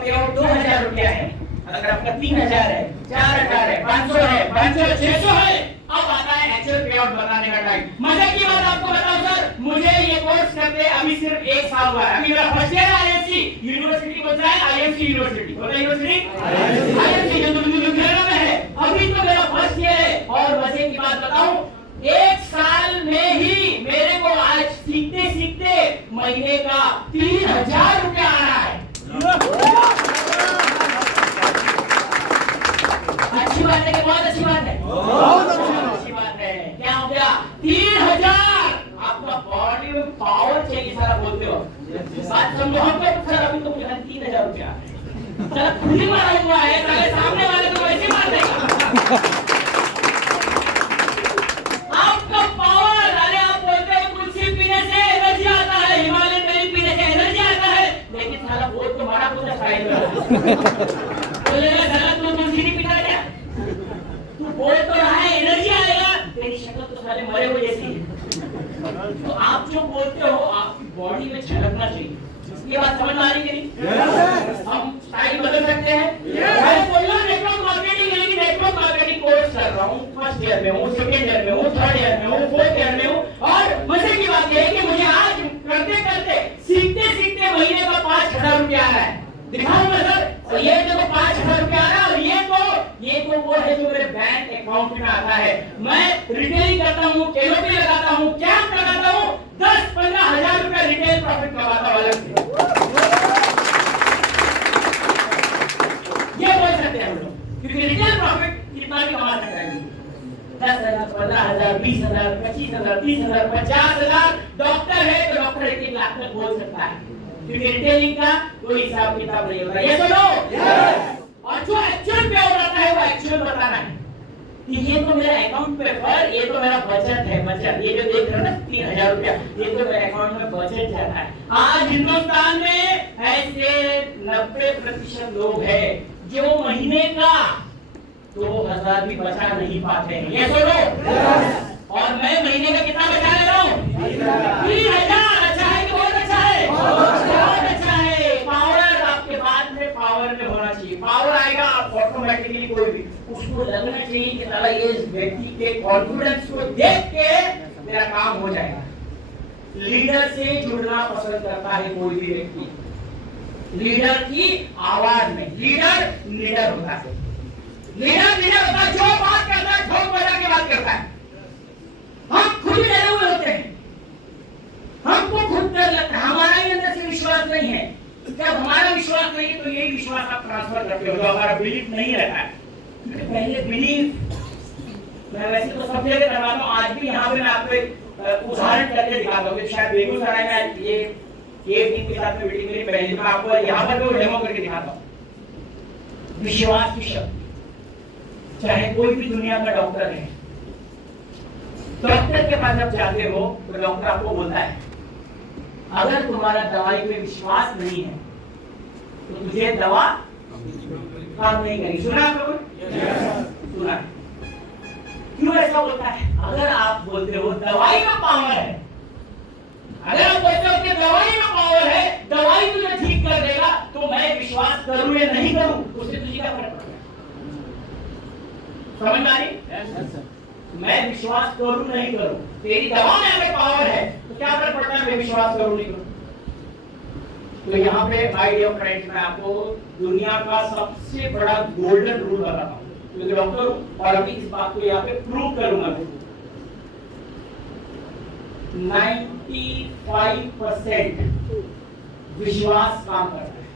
पे आउट 2000 रुपया है, अगर आपका 3000 है, 4000 है, 500 है, 500 600 है, अब आता है एक्चुअल पे आउट बताने का टाइम। मजे की बात आपको बताऊं सर, मुझे ये कोर्स करते अभी सिर्फ 1 साल हुआ है। अभी मेरा फर्स्ट ईयर आईएमसी यूनिवर्सिटी को जाए, आईएमसी यूनिवर्सिटी होता है, यूनिवर्सिटी आईएमसी जो लुधियाना में है, अभी तो मेरा फर्स्ट ईयर है। और मजे की बात बताऊं, 1 साल में ही मेरे को आज सीखते सीखते महीने का 3000 रुपया आ रहा है। अच्छी बात है कि बहुत अच्छी बात है? बहुत अच्छी बात है। क्या हो गया? 3000। आपका बॉडी में पावर चाहिए सारा बोलते हो, बात समझो। हमको सर अभी तो 3000 रुपया सर खुली मारा हुआ है, सारे सामने वाले को वैसे मार देगा। आपका पावर, अरे आप बोलते हो तुलसी पीने से एनर्जी आता है, हिमालयन बेरी पीने से एनर्जी आता है, लेकिन सारा बोल तो मारा कुछ खाएगा। बोलेगा साला तू तुलसी नहीं पीता क्या? तू बोल तो रहा है एनर्जी आएगा, तेरी शक्ल तो साले मरे हुए जैसी है। तो आप जो बोलते हो आपकी बॉडी में झलकना चाहिए। ये बात समझ में आ रही है कि नहीं? हम स्टाइल बदल सकते हैं। मैं बोल रहा हूं नेटवर्क मार्केटिंग, यानी नेटवर्क मार्केटिंग कोर्स कर रहा हूं, फर्स्ट ईयर में हूं, सेकंड ईयर में हूं, थर्ड ईयर में हूं, फोर्थ ईयर में हूं। और मजे की बात यह है कि मुझे आज करते करते सीखते सीखते महीने का 5000 रुपया आ रहा है। दिखाऊंगा सर, और ये देखो 5000 रुपया आ रहा है। और ये तो वो है जो मेरे बैंक अकाउंट में आता है। मैं रिटेलिंग करता हूँ, केलोपी लगाता हूँ, कैंप लगाता हूँ, 10-15 हजार रुपया रिटेल प्रॉफिट कमाता हूँ अलग से। ये बोल सकते हैं हम लोग, क्योंकि रिटेल प्रॉफिट कितना भी कमा सकता है। 10,000, 15,000, 20,000, 25,000, 30,000, 50,000। डॉक्टर है तो डॉक्टर 1 लाख तक बोल सकता है, क्योंकि रिटेलिंग का कोई हिसाब किताब नहीं होता। ये सुनो, और जो एक्चुअल पे आउट आता है वो एक्चुअल बताना है कि ये तो मेरा अकाउंट पे पर, ये तो मेरा बचत है, बचत। ये जो देख रहे हो ना 3000 रुपया, ये तो मेरे अकाउंट में बचत जाता है। आज हिंदुस्तान में ऐसे 90% लोग हैं जो महीने का 2000 भी बचा नहीं पाते हैं। ये सुनो, और मैं महीने का कितना बचा ले रहा हूँ? 3000। अच्छा है कि बहुत अच्छा है? बहुत अच्छा है। पावर आपके बाद में पावर में होना चाहिए। पावर आएगा आप ऑटोमेटिकली, कोई भी उसको लगना चाहिए कि साला ये व्यक्ति के कॉन्फिडेंस को देख के मेरा काम हो जाएगा। लीडर से जुड़ना पसंद करता है कोई भी व्यक्ति, लीडर की आवाज में। लीडर होता है, लीडर होता है, जो बात करता है ठोक बजा के बात करता है। हम खुद डरे हुए होते हैं, हमको खुद डर लगता है, हमारा ही अंदर से विश्वास नहीं है। जब हमारा विश्वास नहीं है तो यही विश्वास आप ट्रांसफर करते हो, जो हमारा बिलीफ नहीं रहता है। पहले बिलीफ, मैं वैसे तो सब जगह करवाता हूँ, आज भी यहाँ पे मैं आपको एक उदाहरण करके दिखाता हूँ। शायद बेगूसराय में ये टीम के साथ में मीटिंग मेरी पहली, मैं आपको यहाँ पर भी डेमो करके दिखाता हूँ। विश्वास की शक्ति, चाहे कोई भी दुनिया का डॉक्टर है, डॉक्टर के पास जब जाते हो तो डॉक्टर आपको बोलता है अगर तुम्हारा दवाई पे विश्वास नहीं है तो तुझे दवा काम नहीं करेगी। सुना आप लोगों ने? सुना। क्यों ऐसा बोलता है? अगर आप बोलते हो दवाई में पावर है, अगर आप बोलते हो कि दवाई में पावर है, दवाई तुझे ठीक कर देगा, तो मैं विश्वास करूं या नहीं करूं उससे तुझे क्या फर्क पड़ता है? समझ में आ रही? मैं विश्वास करूं नहीं करूं, तेरी दवा में अगर पावर है तो क्या फर्क पड़ता है मैं विश्वास करूं नहीं करूं? तो यहाँ पे माय डियर फ्रेंड्स, मैं आपको दुनिया का सबसे बड़ा गोल्डन रूल बताता हूँ, क्योंकि डॉक्टर हूं और अभी इस बात को यहाँ पे प्रूव करूंगा। 95% विश्वास काम करता है,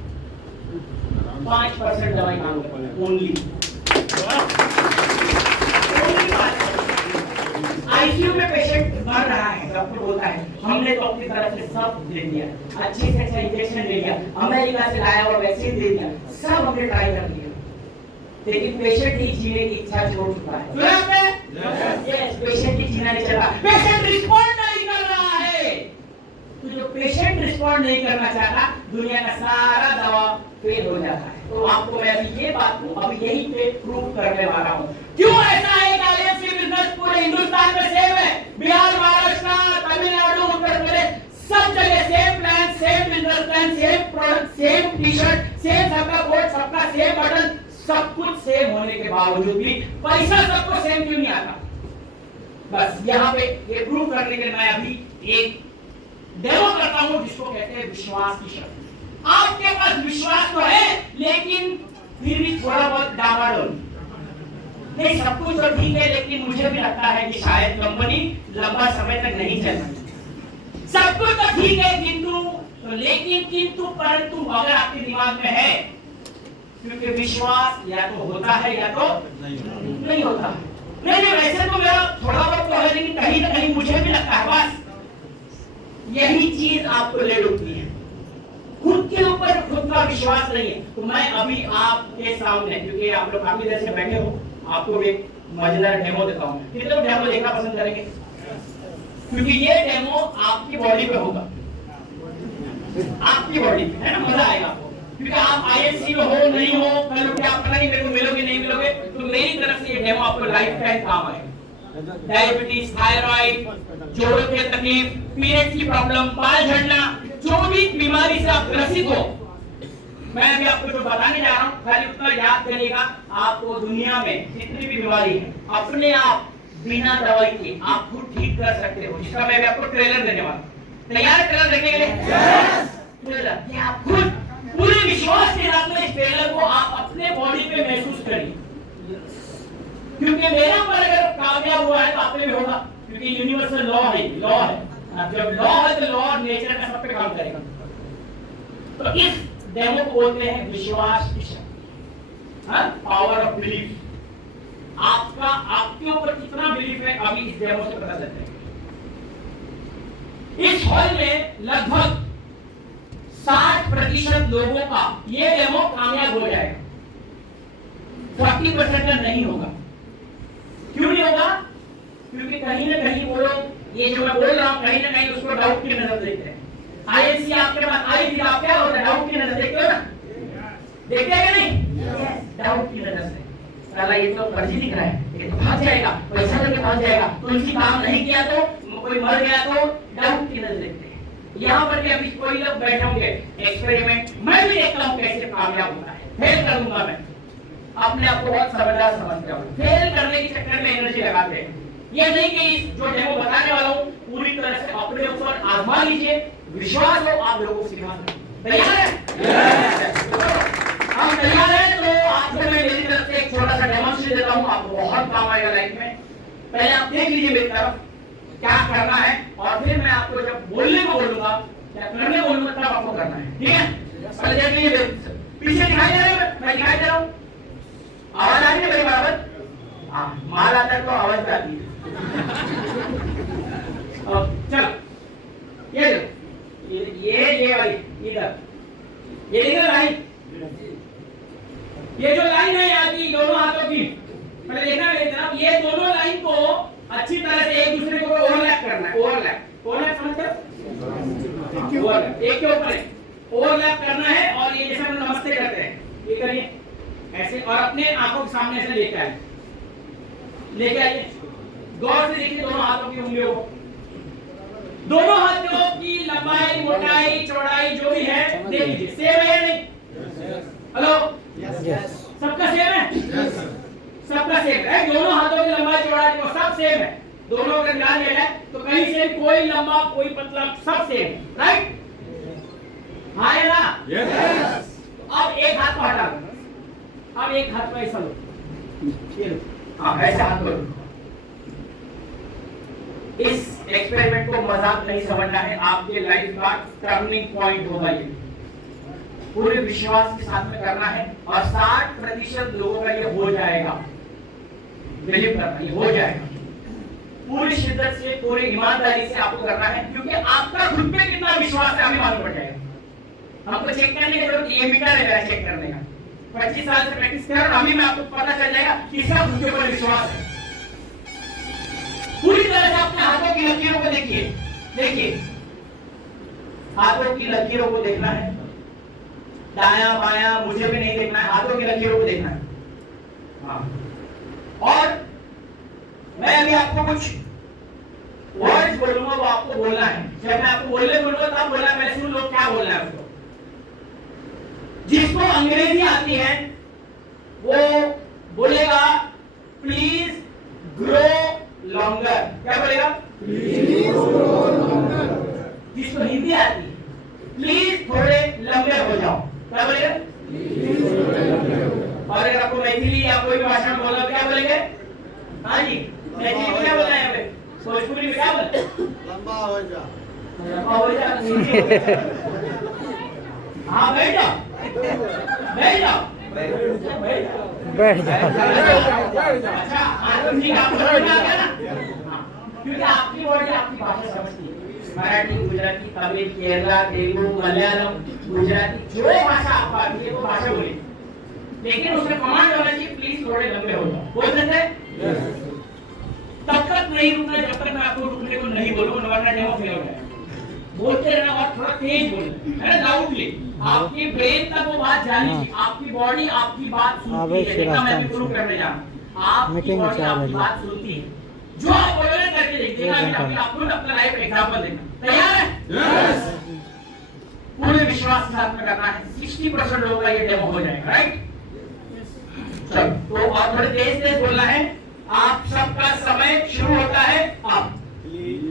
5% दवाई काम करता है। ओनली आईसीयू में पेशेंट मर रहा है, डॉक्टर बोलता है हमने तो अपनी तरफ से सब दे दिया, अच्छे से अच्छा इंजेक्शन दे दिया, अमेरिका से लाया हुआ वैक्सीन दे दिया, सब हमने ट्राई कर दिया, लेकिन पेशेंट ही जीने की इच्छा छोड़ चुका है। सुना आपने? यस, पेशेंट ही जीना नहीं चाहता, पेशेंट रिस्पॉन्ड नहीं कर रहा है। तो जो पेशेंट रिस्पॉन्ड नहीं करना चाहता, दुनिया का सारा दवा फेल हो जाता है। तो आपको मैं अभी ये बात को अभी यहीं पे प्रूव करने वाला हूँ। क्यों ऐसा है कि आईएमसी बिजनेस पूरे हिंदुस्तान में सेम है, बिहार, महाराष्ट्र, तमिलनाडु, उत्तर प्रदेश, सब जगह same plan, same business plan, same product, same T shirt, same सबका कोड, सबका सेम बटन, सब कुछ सेम होने के बावजूद भी पैसा सबको सेम क्यों नहीं आता? बस यहाँ पे ये प्रूव करने के लिए मैं अभी एक डेमो करता हूँ जिसको कहते हैं विश्वास की शक्ति। आपके पास विश्वास तो है लेकिन फिर भी थोड़ा बहुत डामाडोल नहीं, सब कुछ तो ठीक है लेकिन मुझे भी लगता है कि शायद कंपनी लंबा समय तक नहीं चल पाएगी। सब कुछ तो ठीक है किंतु परंतु अगर आपके दिमाग में है, क्योंकि विश्वास या तो होता है या तो नहीं होता। नहीं वैसे तो मेरा थोड़ा बहुत तो है लेकिन कहीं ना कहीं मुझे भी लगता है, बस यही चीज आपको ले डूबती है। खुद के ऊपर खुद का विश्वास नहीं है। तो मैं अभी आपके सामने, क्योंकि आप लोग काफी देर से बैठे हो, आपको एक मजेदार डेमो देता हूं। कितने लोग डेमो देखना पसंद करेंगे? क्योंकि ये डेमो आपकी बॉडी पे होगा, आपकी बॉडी पे, है ना? मजा आएगा आपको, क्योंकि आप आईएससी में हो नहीं हो, कल उठ के आप पता नहीं मेरे को मिलोगे नहीं मिलोगे, तो मेरी तरफ से ये डेमो आपको लाइफ टाइम काम आएगा। डायबिटीज, थायराइड, जोड़ों की तकलीफ, पीरियड्स की प्रॉब्लम, बाल झड़ना, जो भी बीमारी से आप ग्रसित हो, मैं अभी आपको जो बताने जा रहा हूँ खाली उतना याद करिएगा। आपको दुनिया में जितनी भी बीमारी है अपने आप बिना दवाई के आप खुद ठीक कर सकते हो, जिसका मैं अभी आपको ट्रेलर देने वाला हूँ। तैयार है ट्रेलर देखने के लिए? ट्रेलर ये आप खुद पूरे विश्वास के साथ में इस ट्रेलर को आप अपने बॉडी पे महसूस करिए, क्योंकि मेरा ऊपर अगर कामयाब हुआ है तो आप पे भी होगा, क्योंकि यूनिवर्सल लॉ है। जब लॉ है तो लॉ नेचर का सब पे काम करेगा। तो इस डेमो को बोलते हैं विश्वास की शक्ति, पावर ऑफ बिलीफ। आपका आपके ऊपर कितना बिलीफ है अभी इस डेमो से पता चलता है। इस हॉल में लगभग 60% लोगों का ये डेमो कामयाब हो जाएगा, 40% का नहीं होगा। क्यों नहीं होगा? क्योंकि कहीं ना कहीं वो लोग ये जो मैं बोल रहा हूं कहीं ना कहीं उसको डाउट की नजर देखते हैं। आईएससी आपके पास आई थी, आप क्या होता है? डाउट की नजर देखते हो ना? देखते हैं कि नहीं? डाउट की नजर से साला ये तो फर्जी दिख रहा है, ये तो भाग जाएगा, पैसा लेके भाग जाएगा, तो इसी काम नहीं किया तो कोई मर गया तो डाउट की नजर देखते हैं। यहाँ पर भी अभी कोई लोग बैठे होंगे, एक्सपेरिमेंट मैं भी देखता हूँ कैसे कामयाब होता है। फेल कर दूंगा मैं, अपने आप को बहुत समझदार समझता हूँ। फेल करने के चक्कर में एनर्जी लगाते हैं। ये नहीं कि जो डेमो बताने वाला हूँ पूरी तरह से अपने ऊपर आजमा लीजिए, विश्वास हो आप लोगों को सिखा सकते। तैयार है? हम तैयार हैं। तो आपको मैं मेरी तरफ से एक छोटा सा डेमोन्स्ट्रेशन देता हूँ, आपको बहुत काम आएगा लाइफ में। पहले आप देख लीजिए मेरी तरफ क्या करना है, और फिर मैं आपको जब बोलने को बोलूंगा या करने को बोलूंगा तब आपको करना है, ठीक है? पहले देख लीजिए, पीछे दिखाई दे रहा है? मैं दिखाई दे रहा हूँ? आवाज आ रही है मेरी बराबर? हाँ, माल आता है तो आवाज आती है। चलो ये वाली इधर, ये इधर लाइन, ये जो लाइन है यहाँ की दोनों हाथों की, पहले देखना मेरी तरफ, ये दोनों लाइन को अच्छी तरह से एक दूसरे को ओवरलैप करना है। ओवरलैप समझते हो? एक के ऊपर ओवरलैप करना है, और ये जैसे हम नमस्ते करते हैं ये करिए ऐसे, और अपने आंखों के सामने ऐसे लेके आइए। गौर से देखिए दोनों हाथों की उंगलियों को, दोनों हाथों की लंबाई, मोटाई, चौड़ाई जो भी है देख लीजिए। सेम है या नहीं? हेलो, सबका सेम है? सबका सेम है। दोनों हाथों की लंबाई, चौड़ाई को सब सेम है। दोनों अगर मिला लिया जाए तो कहीं से कोई लंबा कोई पतला सब सेम है, राइट? हाँ या ना? यस। अब एक हाथ को हटा लो, अब एक हाथ को ऐसा लो, ये लो, हाँ ऐसे हाथ को लो। इस एक्सपेरिमेंट को मजाक नहीं समझना है, आपके लाइफ का टर्निंग पॉइंट होगा ये। पूरे विश्वास के साथ में करना है, और 60% लोगों का ये हो जाएगा। बिलीव करना, ये हो जाएगा। पूरी शिद्दत से, पूरी ईमानदारी से आपको करना है, क्योंकि आपका खुद पे कितना विश्वास है हमें मालूम पड़ जाएगा। हमको चेक करने की जरूरत, ये मीटर है मेरा चेक करने का। 25 साल से प्रैक्टिस कर रहा हूं, अभी मैं आपको पता चल जाएगा किसका खुद के ऊपर विश्वास है। पूरी तरह से अपने हाथों की लकीरों को देखिए, हाथों की लकीरों को देखना है, दायां बायां मुझे भी नहीं देखना है, हाथों की लकीरों को देखना है। हाँ, और मैं अभी आपको कुछ वर्ड्स बोलूंगा, वो आपको बोलना है। जब मैं आपको बोलने बोलूंगा तब बोलना, मैं सुन लो क्या बोलना है उसको। जिसको अंग्रेजी आती है वो बोलेगा प्लीज ग्रो लॉन्गर। क्या बोलेगा? Please grow longer. जिसको हिंदी आती है प्लीज थोड़े लंबे हो जाओ। क्या बोलेगा? और अगर आपको मैथिली या कोई भी भाषा में बोलना क्या बोलेंगे? हाँ जी, मैथिली में क्या बोलना है? हमें भोजपुरी में क्या बोलना? लंबा हो जा। लंबा हो जा। हाँ बैठ जाओ, बैठ जाओ, बैठ जाओ। अच्छा ठीक है, आपको समझ में आ गया ना? क्योंकि आपकी बॉडी आपकी भाषा समझती है। मराठी, गुजराती, तमिल, केरला, तेलुगु, मलयालम, गुजराती, जो भाषा आपको आती है वो भाषा बोलिए, लेकिन उसमें कमांड होना चाहिए प्लीज थोड़े लंबे हो जाओ। बोल सकते हैं? तब तक नहीं रुकना जब तक मैं आपको रुकने को नहीं बोलूं, वरना डेमो फेल हो जाएगा। बोलते रहना और थोड़ा तेज बोलना है ना, लाउडली। आपकी ब्रेन तक वो बात जानी चाहिए, आपकी बॉडी आपकी बात सुनती है। देखना मैं भी शुरू करने जा रहा हूं, आपकी बॉडी आपकी बात सुनती है। जो आप बोलोगे करके देखिएगा, अभी आप खुद अपना लाइव एग्जांपल देखना। तैयार है? यस। पूरे विश्वास के साथ में करना है। 60% लोगों का ये डेमो हो जाएगा, राइट? चलो, तो आप थोड़े तेज तेज बोलना है। आप सबका समय शुरू होता है अब। प्लीज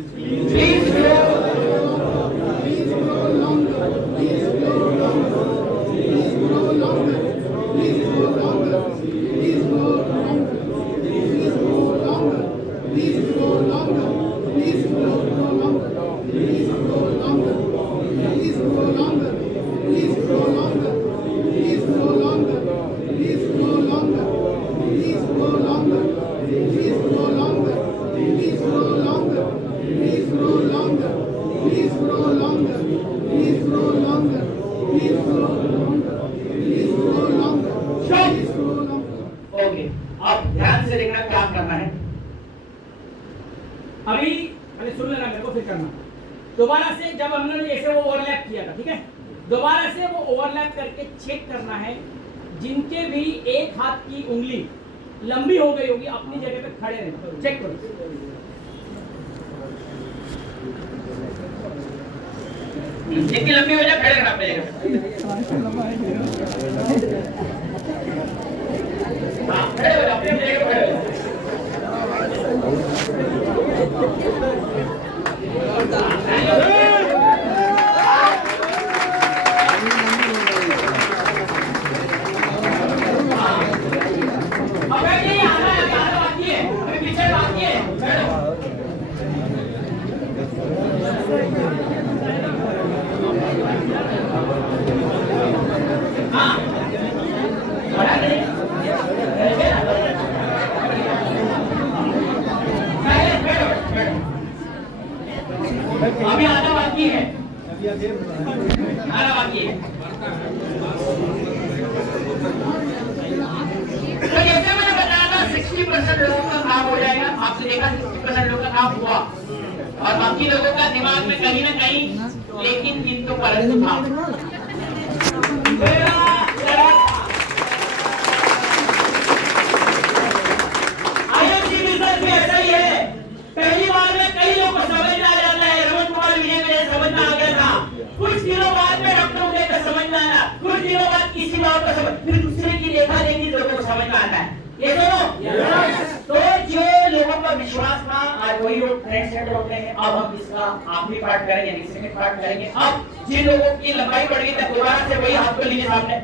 ओके, अब ध्यान से देखना क्या करना है। अभी अरे सुन लेना मेरे को, फिर करना दोबारा से। जब हमने जैसे वो ओवरलैप किया था, ठीक है, दोबारा से वो ओवरलैप करके चेक करना है। जिनके भी एक हाथ की उंगली लंबी हो गई होगी अपनी जगह पे खड़े रहना, चेक करो। जितनी लंबी हो जाए खड़े रहना पड़ेगा। हाँ, खड़े हो जाओ, अपनी जगह पे खड़े हो जाओ। अभी आधा बाकी है, आधा बाकी है। तो जैसे मैंने बताया था 60% लोगों का काम हो जाएगा। आपने देखा 60% लोगों का काम हुआ, और बाकी लोगों का दिमाग में कहीं ना कहीं लेकिन किंतु परंतु था। आईएमसी रिसर्च में ऐसा ही है। पहली बार में कई लोगों को समझ में आ जाता है। रमन कुमार विजय में समझ में आ गया था, कुछ दिनों बाद में डॉक्टर उदय का समझ में आया, कुछ दिनों बाद किसी और का समझ, फिर दूसरे की देखा देखी लोगों को समझ में आता है। ये दोनों तो जो लोगों का विश्वास था, आज वही लोग फ्रेंड सेट होते हैं। अब हम इसका आखिरी पार्ट करेंगे, यानी सेकंड पार्ट करेंगे। अब जिन लोगों की लंबाई बढ़ गई है दोबारा से वही हाथ को लीजिए सामने।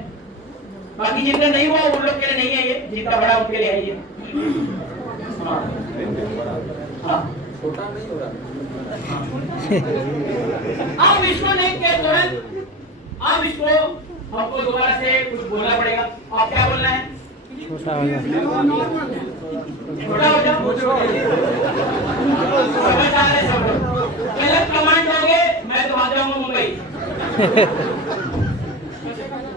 बाकी जिनका नहीं हुआ उन लोग के लिए नहीं है ये, जिनका बड़ा उनके लिए है ये। छोटा नहीं हो रहा। अब इसको नहीं क्या तुरंत, अब इसको हमको दोबारा से कुछ बोलना पड़ेगा। अब क्या बोलना है? छोटा हो जाओ, छोटा हो जाओ। गलत कमांड दोगे मैं तो आ जाऊंगा मुंबई।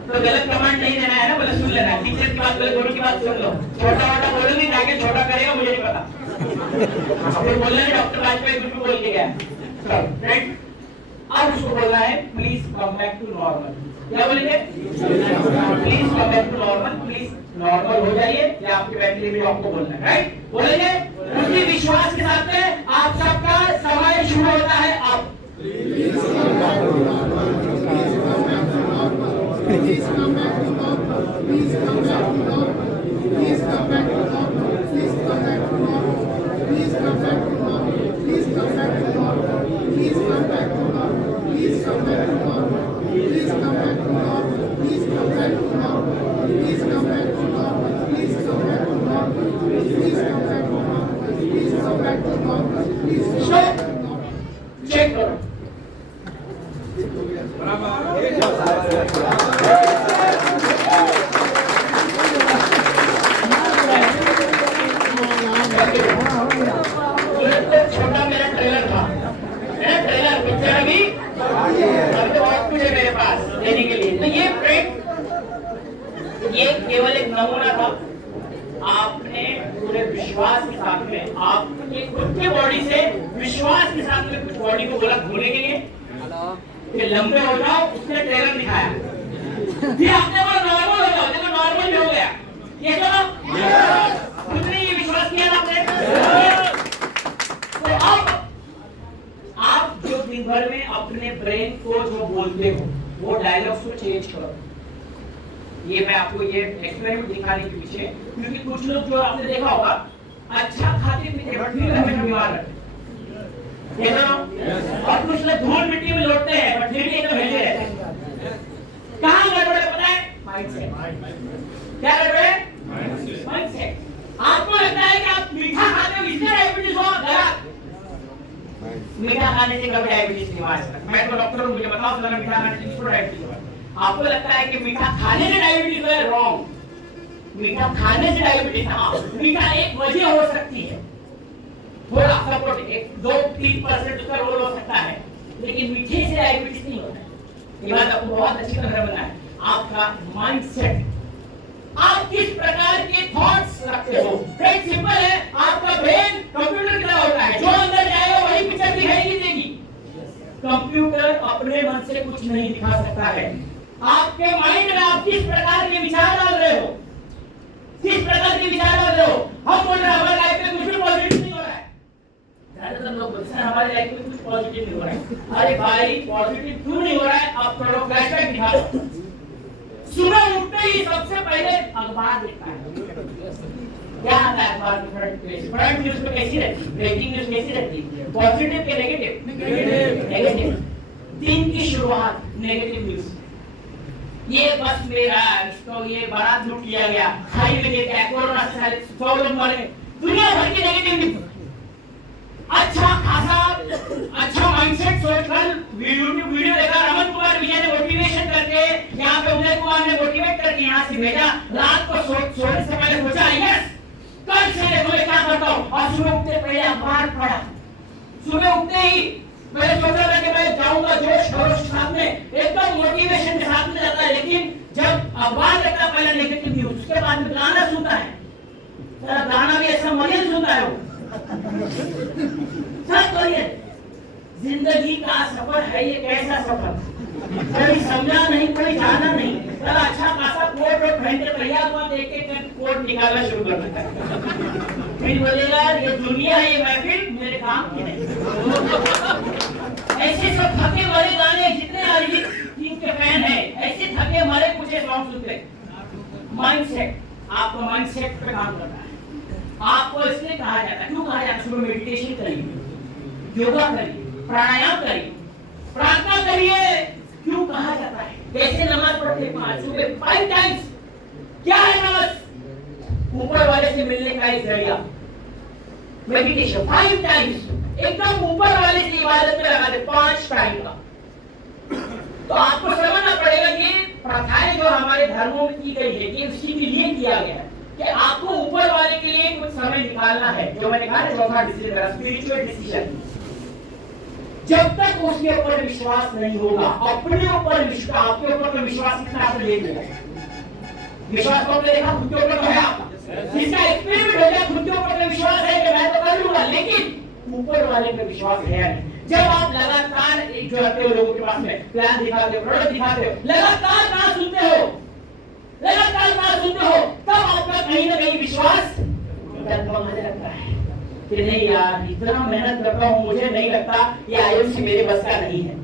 तो गलत कमांड नहीं देना है ना, बोले सुन लेना है। टीचर की बात बोले, गुरु की बात सुन लो। छोटा छोटा बोलूंगी, जाके छोटा करेगा मुझे नहीं पता। आपको बोलना है डॉक्टर वाजपेयी कुछ भी बोल के गया। राइट, अब उसको बोलना है please come back to normal. क्या बोलेंगे? Please come back to normal, please normal हो जाइए, या आपकी बैटरी भी आपको बोलना है। राइट, बोलेंगे उसी विश्वास के साथ में। आप सबका समय शुरू होता है अब। Please come back to normal, please come back to normal, please come back Please come back to normal. Please come back to normal. Please come back to normal. Please come back to normal. Please come back to normal. Please come back to normal. Please come back to normal. Please come back to normal. Please come back to normal. Please come back to normal. Please come back to normal. Please come back to normal. Please come back to normal. Please come back to normal. Check करो। ये तो छोटा मेरा trailer था, मेरा trailer picture अभी बहुत कुछ है मेरे पास देने के लिए। तो ये केवल एक नमूना था। आपने पूरे विश्वास के साथ में आपके खुद के बॉडी से विश्वास के साथ में कुछ बॉडी को बोला खोलने के लिए कि लंबे हो जाओ, उसने ट्रेलर दिखाया। फिर आपने बोला नॉर्मल हो जाओ, देखो नॉर्मल भी हो गया। ये चलो खुद ने ये विश्वास किया ना आपने। तो अब आप जो दिन भर में अपने ब्रेन को जो बोलते हो वो डायलॉग्स को चेंज करो। ये मैं आपको ये एक्सपेरिमेंट दिखाने के पीछे, क्योंकि कुछ लोग जो आपने देखा होगा अच्छा खाते पीते बट फिर हमेशा बीमार रहते हैं, और कुछ लोग धूल मिट्टी में लौटते हैं बट फिर भी एकदम हेल्दी रहते हैं। कहाँ गड़बड़ है पता है? माइंडसेट। क्या गड़बड़ है? माइंडसेट। आपको लगता है कि आप मीठा खाते हो इसलिए डायबिटीज हो, गलत। मीठा खाने से कभी डायबिटीज नहीं हुआ। मैं तो डॉक्टर हूँ, मुझे बताओ मीठा खाने से किसको डायबिटीज हुआ? आपको लगता है कि मीठा खाने से डायबिटीज है, रॉन्ग। मीठा खाने से डायबिटीज, हाँ मीठा एक वजह हो सकती है, थोड़ा सपोर्ट 1-2-3% उसका रोल हो सकता है, लेकिन मीठे से डायबिटीज नहीं होता है। ये बात आपको बहुत अच्छी तरह बनना है। आपका माइंडसेट, आप किस प्रकार के थॉट्स रखते हो। वेरी सिंपल है, आपका ब्रेन कंप्यूटर की तरह होता है, जो अंदर जाएगा वही पिक्चर दिखाई देगी। कंप्यूटर अपने मन से कुछ नहीं दिखा सकता है। आपके माइंड में आप किस प्रकार के विचार डाल रहे हो, किस प्रकार के विचार डाल रहे हो। हम बोल रहे हैं हमारी लाइफ में कुछ भी पॉजिटिव नहीं हो रहा है, ज्यादातर लोग बोलते हैं हमारी लाइफ में कुछ पॉजिटिव नहीं हो रहा है। अरे भाई पॉजिटिव क्यों नहीं हो रहा है, आप थोड़ा फ्लैशबैक दिखा दो। सुबह उठते ही सबसे पहले अखबार देखता है, क्या आता है अखबार के फ्रंट पेज? फ्रंट न्यूज पे कैसी रहती है, ब्रेकिंग न्यूज कैसी रहती है? पॉजिटिव के नेगेटिव? नेगेटिव। दिन की शुरुआत नेगेटिव न्यूज, ये बस मेरा इसको ये बारात लूट लिया गया, हाईवे में क्या कोरोना से 100 लोग मरे, दुनिया भर की नेगेटिव न्यूज। अच्छा खासा अच्छा माइंडसेट सोचकर वीडियो देखा, रमन कुमार विजय ने मोटिवेशन करके, यहाँ पे उदय कुमार ने मोटिवेट करके यहाँ से भेजा। रात को सोने से पहले सोचा यस कल से देखो मैं क्या करता हूँ, और सुबह उठते पहले अखबार पढ़ा। सुबह उठते ही मैंने सोचा था कि मैं जाऊंगा जोश खरोश के साथ में, एकदम मोटिवेशन के साथ में जाता है, लेकिन जब अखबार देखता पहले नेगेटिव न्यूज, उसके बाद में गाना सुनता है, गाना भी ऐसा मरियम सुनता है वो। सब करिए, जिंदगी का सफर है ये कैसा सफर, कोई समझा नहीं कोई जाना नहीं। चला अच्छा खासा कोट और पहनते तैयार हुआ, देख के कोट निकालना शुरू कर देता है, फिर बोलेगा ये दुनिया ये महफिल मेरे काम की नहीं। ऐसे सब थके मरे गाने, जितने अरिजीत सिंह के फैन हैं ऐसे थके मरे कुछ सॉन्ग सुनते। माइंडसेट, आपका माइंडसेट पे काम करना है। आपको इसलिए कहा जाता है, क्यों कहा जाता है? सुबह मेडिटेशन करिए, योगा करिए, प्राणायाम करिए, प्रार्थना करिए। क्यों कहा जाता है? कैसे नमाज पढ़ते हैं सुबह 5 टाइम्स। क्या है नमाज? ऊपर वाले से मिलने का एक जरिया। मेडिटेशन 5 टाइम्स, एकदम ऊपर वाले की इबादत में लगा दे 5 टाइम का। तो आपको समझना पड़ेगा ये प्रथाएं जो हमारे धर्मों में की गई है, ये उसी के लिए किया गया है कि आपको ऊपर वाले के लिए कुछ समय निकालना है। जो मैंने कहा ना चौथा डिसीजन, स्पिरिचुअल डिसीजन। जब तक उसके ऊपर विश्वास नहीं होगा, अपने ऊपर विश्वास, आपके ऊपर तो विश्वास कितना आपने ले लिया, विश्वास को आपने देखा खुद के ऊपर तो है आपका, इसका एक्सपेरिमेंट हो गया, खुद के ऊपर तो विश्वास है कि मैं तो कर लूंगा, लेकिन ऊपर वाले पे विश्वास है नहीं। जब आप लगातार एक जो आते हो लोगों के पास में प्लान दिखाते हो, प्रोडक्ट दिखाते हो, लगातार ना सुनते हो, तब आपका कहीं ना कहीं विश्वास डगमगाने लगता है कि नहीं यार इतना मेहनत करता हूँ, मुझे नहीं लगता ये आयुष मेरे बस का नहीं है।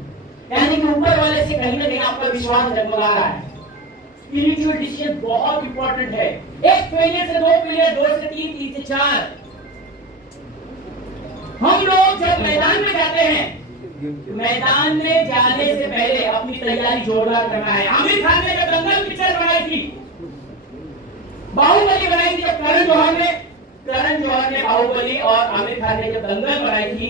यानी कि ऊपर वाले से कहीं ना कहीं आपका विश्वास डगमगा रहा है। स्पिरिचुअल डिसीजन बहुत इंपॉर्टेंट है। एक फेलियर से दो फेलियर, दो से तीन, तीन से चार। हम लोग जब मैदान में जाते हैं, मैदान में जाने से पहले अपनी तैयारी जोरदार करना है। आमिर खान ने जब दंगल पिक्चर बनाई थी, बाहुबली बनाई थी, जब करण जौहर ने बाहुबली और आमिर खान ने जब दंगल बनाई थी,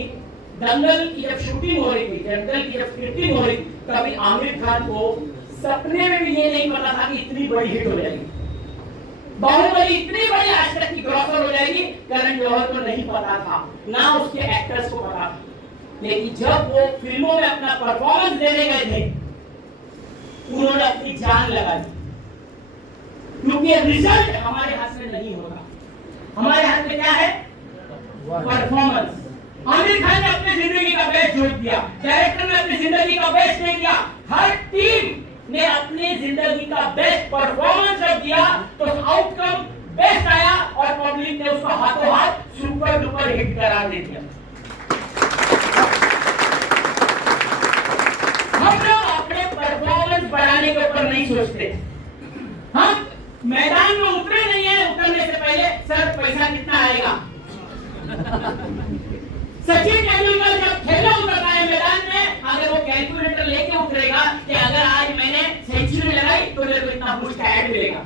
दंगल की जब शूटिंग हो रही थी, दंगल की जब स्क्रिप्टिंग हो रही थी, तभी आमिर खान को सपने में भी ये नहीं पता था कि इतनी बड़ी हिट हो जाएगी, बाहुबली इतनी बड़ी आज तक की ग्रॉसर हो जाएगी। करण जौहर को नहीं पता था, ना उसके एक्टर्स को पता था, लेकिन जब वो फिल्मों में अपना परफॉर्मेंस देने गए थे, उन्होंने अपनी जान लगा दी, क्योंकि रिजल्ट हमारे हाथ में नहीं होता, हमारे हाथ में क्या है? परफॉर्मेंस। आमिर खान ने अपनी जिंदगी का बेस्ट जोड़ दिया, डायरेक्टर ने अपनी जिंदगी का बेस्ट दे दिया, हर टीम ने अपनी जिंदगी का बेस्ट परफॉर्मेंस जब दिया तो आउटकम बेस्ट आया और पब्लिक ने उसको हाथों हाथ सुपर डुपर हिट करार दे दिया। हम लोग अपने परफॉर्मेंस बढ़ाने के ऊपर नहीं सोचते, हम मैदान में उतरे नहीं है, उतरने से पहले सर पैसा कितना आएगा। सचिन तेंदुलकर जब खेलने उतरता है मैदान में, अगर वो कैलकुलेटर लेके उतरेगा कि अगर आज मैंने सेंचुरी लगाई तो मेरे को इतना बूस्ट का ऐड मिलेगा,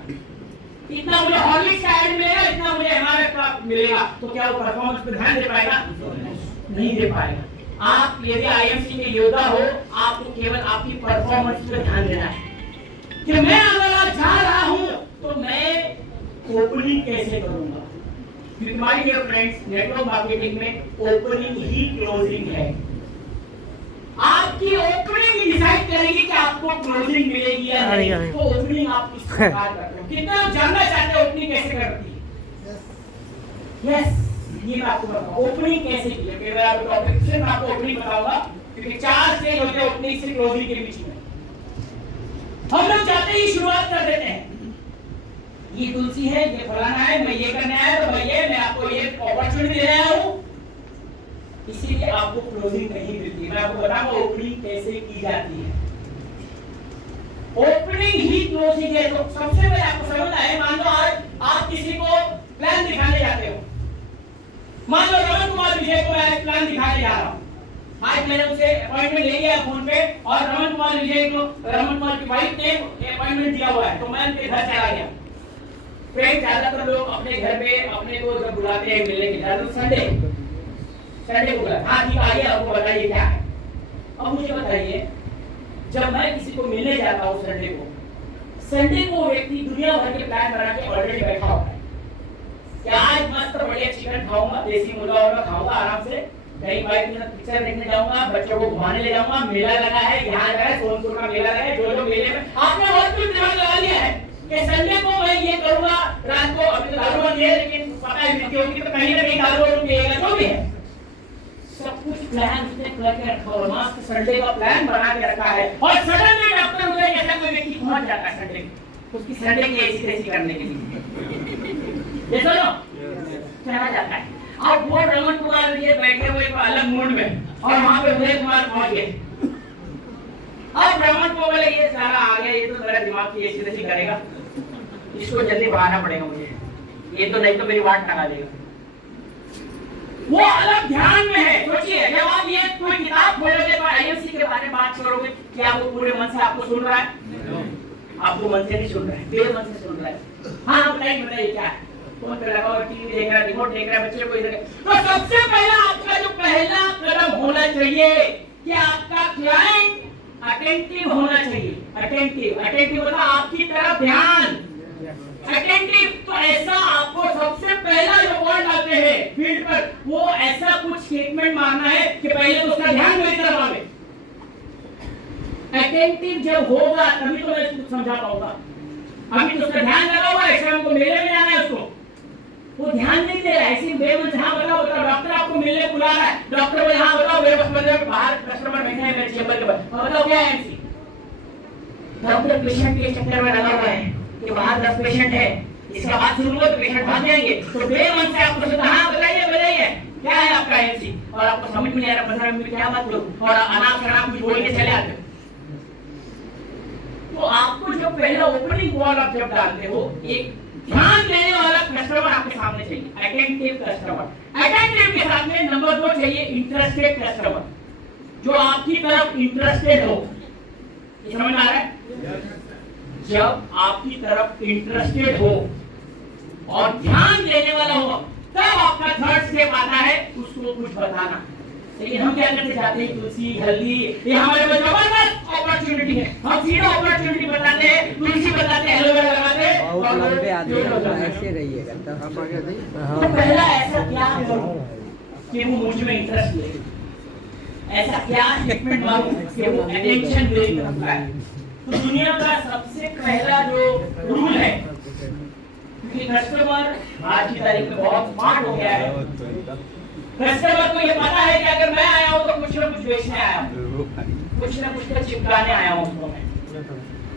इतना मुझे हॉर्लिक्स का ऐड मिलेगा, इतना मुझे एमआरएफ का मिलेगा, तो क्या वो परफॉर्मेंस पे ध्यान दे पाएगा? नहीं दे पाएगा। आप यदि आईएमसी के योद्धा हो, आपको केवल आपकी परफॉर्मेंस पे ध्यान देना है कि मैं अगर जा रहा हूं तो मैं ओपनिंग कैसे करूंगा, क्योंकि my dear friends, network marketing में ओपनिंग ही क्लोजिंग है। आपकी ओपनिंग डिसाइड करेगी कि आपको क्लोजिंग मिलेगी या नहीं। तो ओपनिंग आप किस प्रकार करते हो, कितना जानना चाहते हो ओपनिंग कैसे करती है? यस, ये मैं आपको बताऊंगा ओपनिंग कैसे की है। मेरा आपको टॉपिक सिर्फ आपको ओपनिंग बताऊंगा, क्योंकि 4 स्टेज होते हैं ओपनिंग से क्लोजिंग के बीच में। हम लोग जाते ही शुरुआत कर देते हैं, ये तुलसी है, ये फलाना है, मैं ये करने आया, तो भैया मैं आपको ये अपॉर्चुनिटी दे रहा हूं, इसीलिए आपको क्लोजिंग नहीं मिलती। मैं आपको बताऊंगा ओपनिंग कैसे की जाती है। ओपनिंग ही क्लोजिंग है। तो सबसे पहले आपको समझना है, मान लो आज आप किसी को प्लान दिखाने जाते हो, मान लो रमन कुमार विजय को मैं प्लान दिखाने जा रहा हूं, आज मैंने उनसे अपॉइंटमेंट ले लिया फोन पे, और रमन कुमार विजय को, रमन कुमार की वाइफ ने अपॉइंटमेंट दिया हुआ है, तो मैं उनके घर चला गया। फ्रेंड, ज्यादातर लोग अपने घर पे अपने को जब बुलाते हैं मिलने के लिए, संडे को बुलाते, हाँ ठीक आइए, आपको बताइए क्या है। अब मुझे बताइए, जब मैं किसी को मिलने जाता हूँ संडे को व्यक्ति दुनिया भर के प्लान बना के ऑलरेडी बैठा होता है कि आज मस्त बढ़िया चिकन खाऊंगा, देसी मुर्गा वगैरह खाऊंगा आराम से, कहीं बाइक में पिक्चर देखने जाऊंगा, बच्चों को घुमाने ले जाऊंगा, मेला लगा है, यहाँ लगा है, सोनपुर का मेला लगा है, जो लोग मेले में, आपने बहुत कुछ दिमाग लगा लिया है कि संडे को मैं ये करूंगा, रात को अभी तो दारू बंद है, लेकिन पता है मृत्यु होगी तो कहीं ना कहीं दारू वारू पिएगा, जो भी है, सब कुछ प्लान उसने करके रखा हुआ, मस्त संडे का प्लान बना के रखा है। और सडनली डॉक्टर उधर ऐसा कोई व्यक्ति पहुंच जाता है संडे, उसकी संडे की ऐसी तैसी करने के लिए, ये सुनो, चला जाता है। अब वो रमन कुमार ये बैठे हुए अलग मूड में, और वहां पे उदय कुमार पहुंच गए। अब रमन को बोले ये सारा आ गया, ये तो मेरा दिमाग की ऐसी तैसी करेगा, इसको जल्दी बहाना पड़ेगा मुझे, ये तो नहीं तो मेरी वाट लगा देगा। वो अलग ध्यान में है। सोचिए, जब आप ये कोई किताब खोलोगे तो आईएमसी के बारे में बात करोगे, क्या वो पूरे मन से आपको सुन रहा है? आपको मन से नहीं सुन रहा है, बेमन मन से सुन रहा है। हाँ बताइए क्या है? फोन पे लगा हुआ, टीवी देख रहा है, रिमोट देख रहा है, बच्चे को इधर। तो सबसे पहला आपका जो पहला कदम होना चाहिए कि आपका क्लाइंट अटेंटिव होना चाहिए। अटेंटिव मतलब आपकी तरफ ध्यान, अटेंटिव। तो ऐसा आपको सबसे पहला जो वर्ड आते हैं फील्ड पर, वो ऐसा कुछ स्टेटमेंट मारना है कि पहले तो उसका ध्यान मेरी तरफ आवे। अटेंटिव जब होगा तभी तो मैं कुछ समझा पाऊंगा। अभी तो उसका ध्यान लगा हुआ है, शाम को मेले में जाना है उसको, वो ध्यान नहीं दे रहा है, ऐसी बेमन जहां बताओ डॉक्टर आपको मिलने बुला रहा है, डॉक्टर को यहाँ बताओ मेरे पास बाहर कस्टमर बैठे हैं मेरे चेंबर के बाहर, बताओ क्या है एमसी? डॉक्टर पेशेंट के चक्कर में लगा हुआ है कि बाहर 10 पेशेंट है, इसका बात सुन लो तो पेशेंट भाग जाएंगे। तो बेमन से आपको सोचा, हाँ बताइए क्या है आपका एमसी, और आपको समझ में नहीं आ रहा 15 मिनट में क्या बात करूं, और अनाप शनाप कुछ बोल के चले आते। तो आपको जो पहला ओपनिंग बॉल आप जब डालते हो, एक ध्यान देने वाला कस्टमर आपके सामने चाहिए, अटेंटिव कस्टमर। अटेंटिव के साथ में नंबर 2 चाहिए इंटरेस्टेड कस्टमर, जो आपकी तरफ इंटरेस्टेड हो। ये समझ में आ रहा है? जब आपकी तरफ इंटरेस्टेड हो और ध्यान देने वाला हो, तब आपका थर्ड स्टेप आता है उसको कुछ बताना। लेकिन हम क्या करते जाते हैं, तुलसी हल्दी, ये हमारे पास जबरदस्त अपॉर्चुनिटी है, हम सीधा अपॉर्चुनिटी बताते हैं, तुलसी बताते हैं, एलोवेरा लगाते हैं, बहुत लंबे आदमी ऐसे रहिएगा तब। तो पहला ऐसा क्या करूं कि वो मुझ में इंटरेस्ट ले, ऐसा क्या स्टेटमेंट मारूं कि वो अटेंशन ले सकता है। तो दुनिया का सबसे पहला जो रूल है, कि कस्टमर आज की तारीख में बहुत स्मार्ट हो गया है। कस्टमर को ये पता है कि अगर मैं आया हूं तो कुछ ना कुछ बेचने आया हूं, कुछ ना कुछ का चिपकाने आया हूं उसको मैं।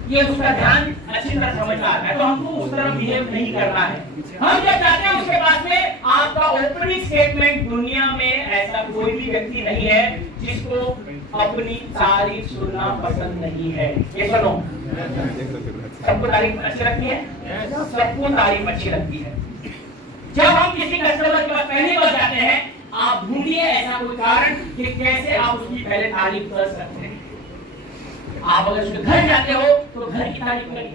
ये उसका ध्यान अच्छी तरह समझ में आता है, तो हमको उस तरह बिहेव नहीं करना है। हम जब जाते हैं उसके पास में, आपका ओपनिंग स्टेटमेंट, दुनिया में ऐसा कोई भी व्यक्ति नहीं है जिसको अपनी तारीफ सुनना पसंद नहीं है। ये सुनो, सबको तारीफ अच्छी लगती है, सबको तारीफ अच्छी लगती है। जब हम किसी कस्टमर के पास पहली बार जाते हैं, आप ढूंढिए ऐसा कोई कारण कि कैसे आप उसकी पहले तारीफ कर सकते हैं। आप अगर उसके घर जाते हो तो घर की तारीफ करिए,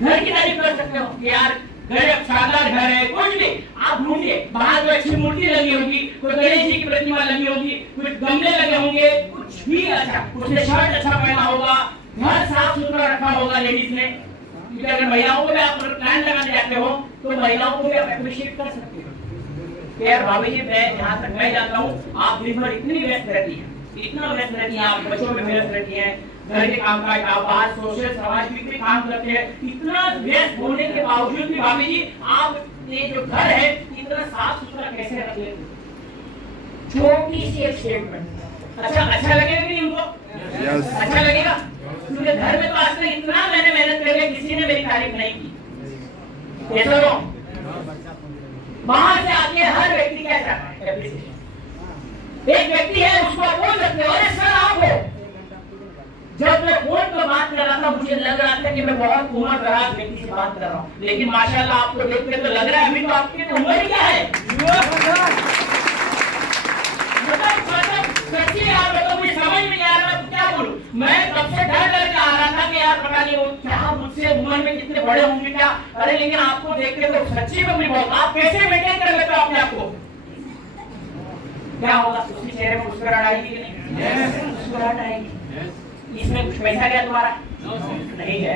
घर की तारीफ कर सकते हो कि यार गजब शानदार घर है। कुछ भी आप ढूंढिए, बाहर कोई अच्छी मूर्ति लगी होगी, कोई गणेश जी की प्रतिमा लगी होगी, कुछ गमले लगे होंगे, कुछ भी अच्छा, उसने शर्ट अच्छा पहना होगा, घर साफ सुथरा रखा होगा लेडीज ने। क्योंकि अगर महिलाओं को भी आप प्लान लगाने जाते हो तो महिलाओं को भी आप अप्रिशिएट कर सकते हो। यार भाभी जी, मैं जहाँ तक मैं जानता हूँ आप दिन भर इतनी व्यस्त रहती हैं, इतना व्यस्त रहती हैं, आप बच्चों में व्यस्त रहती हैं, घर के काम काज, आप बाहर सोशल समाज में इतने काम करते हैं, इतना व्यस्त होने के बावजूद भी भाभी जी आप ये जो घर है इतना साफ सुथरा कैसे रख लेते हो? छोटी सी एक स्टेटमेंट अच्छा लगेगा कि नहीं उनको? अच्छा लगेगा, क्योंकि घर में तो आजकल इतना मैंने मेहनत करके किसी ने मेरी तारीफ नहीं की। कैसा हो? बाहर से आके हर व्यक्ति क्या चाहता है? एक व्यक्ति है उसको आप बोल सकते हो, अरे सर आप हो। जब मैं फोन पर बात कर रहा था मुझे लग रहा था कि मैं बहुत उम्र दराज व्यक्ति से बात कर रहा हूँ, लेकिन माशाल्लाह आपको देख के तो लग रहा है अभी तो आपकी उम्र ही क्या है। सच्ची यार मैं तो मुझे समझ में आ रहा क्या बोलूं। मैं कब से डर के आ रहा था कि यार पता नहीं वो क्या मुझसे उम्र में कितने बड़े होंगे क्या। अरे लेकिन आपको देख के तो सच्ची में बहुत, आप कैसे मेंटेन कर लेते हो अपने आप को? क्या होगा उसके चेहरे में मुस्कुराहट आएगी कि नहीं? मुस्कुराहट आएगी। इसमें कुछ पैसा गया तुम्हारा? नहीं गया।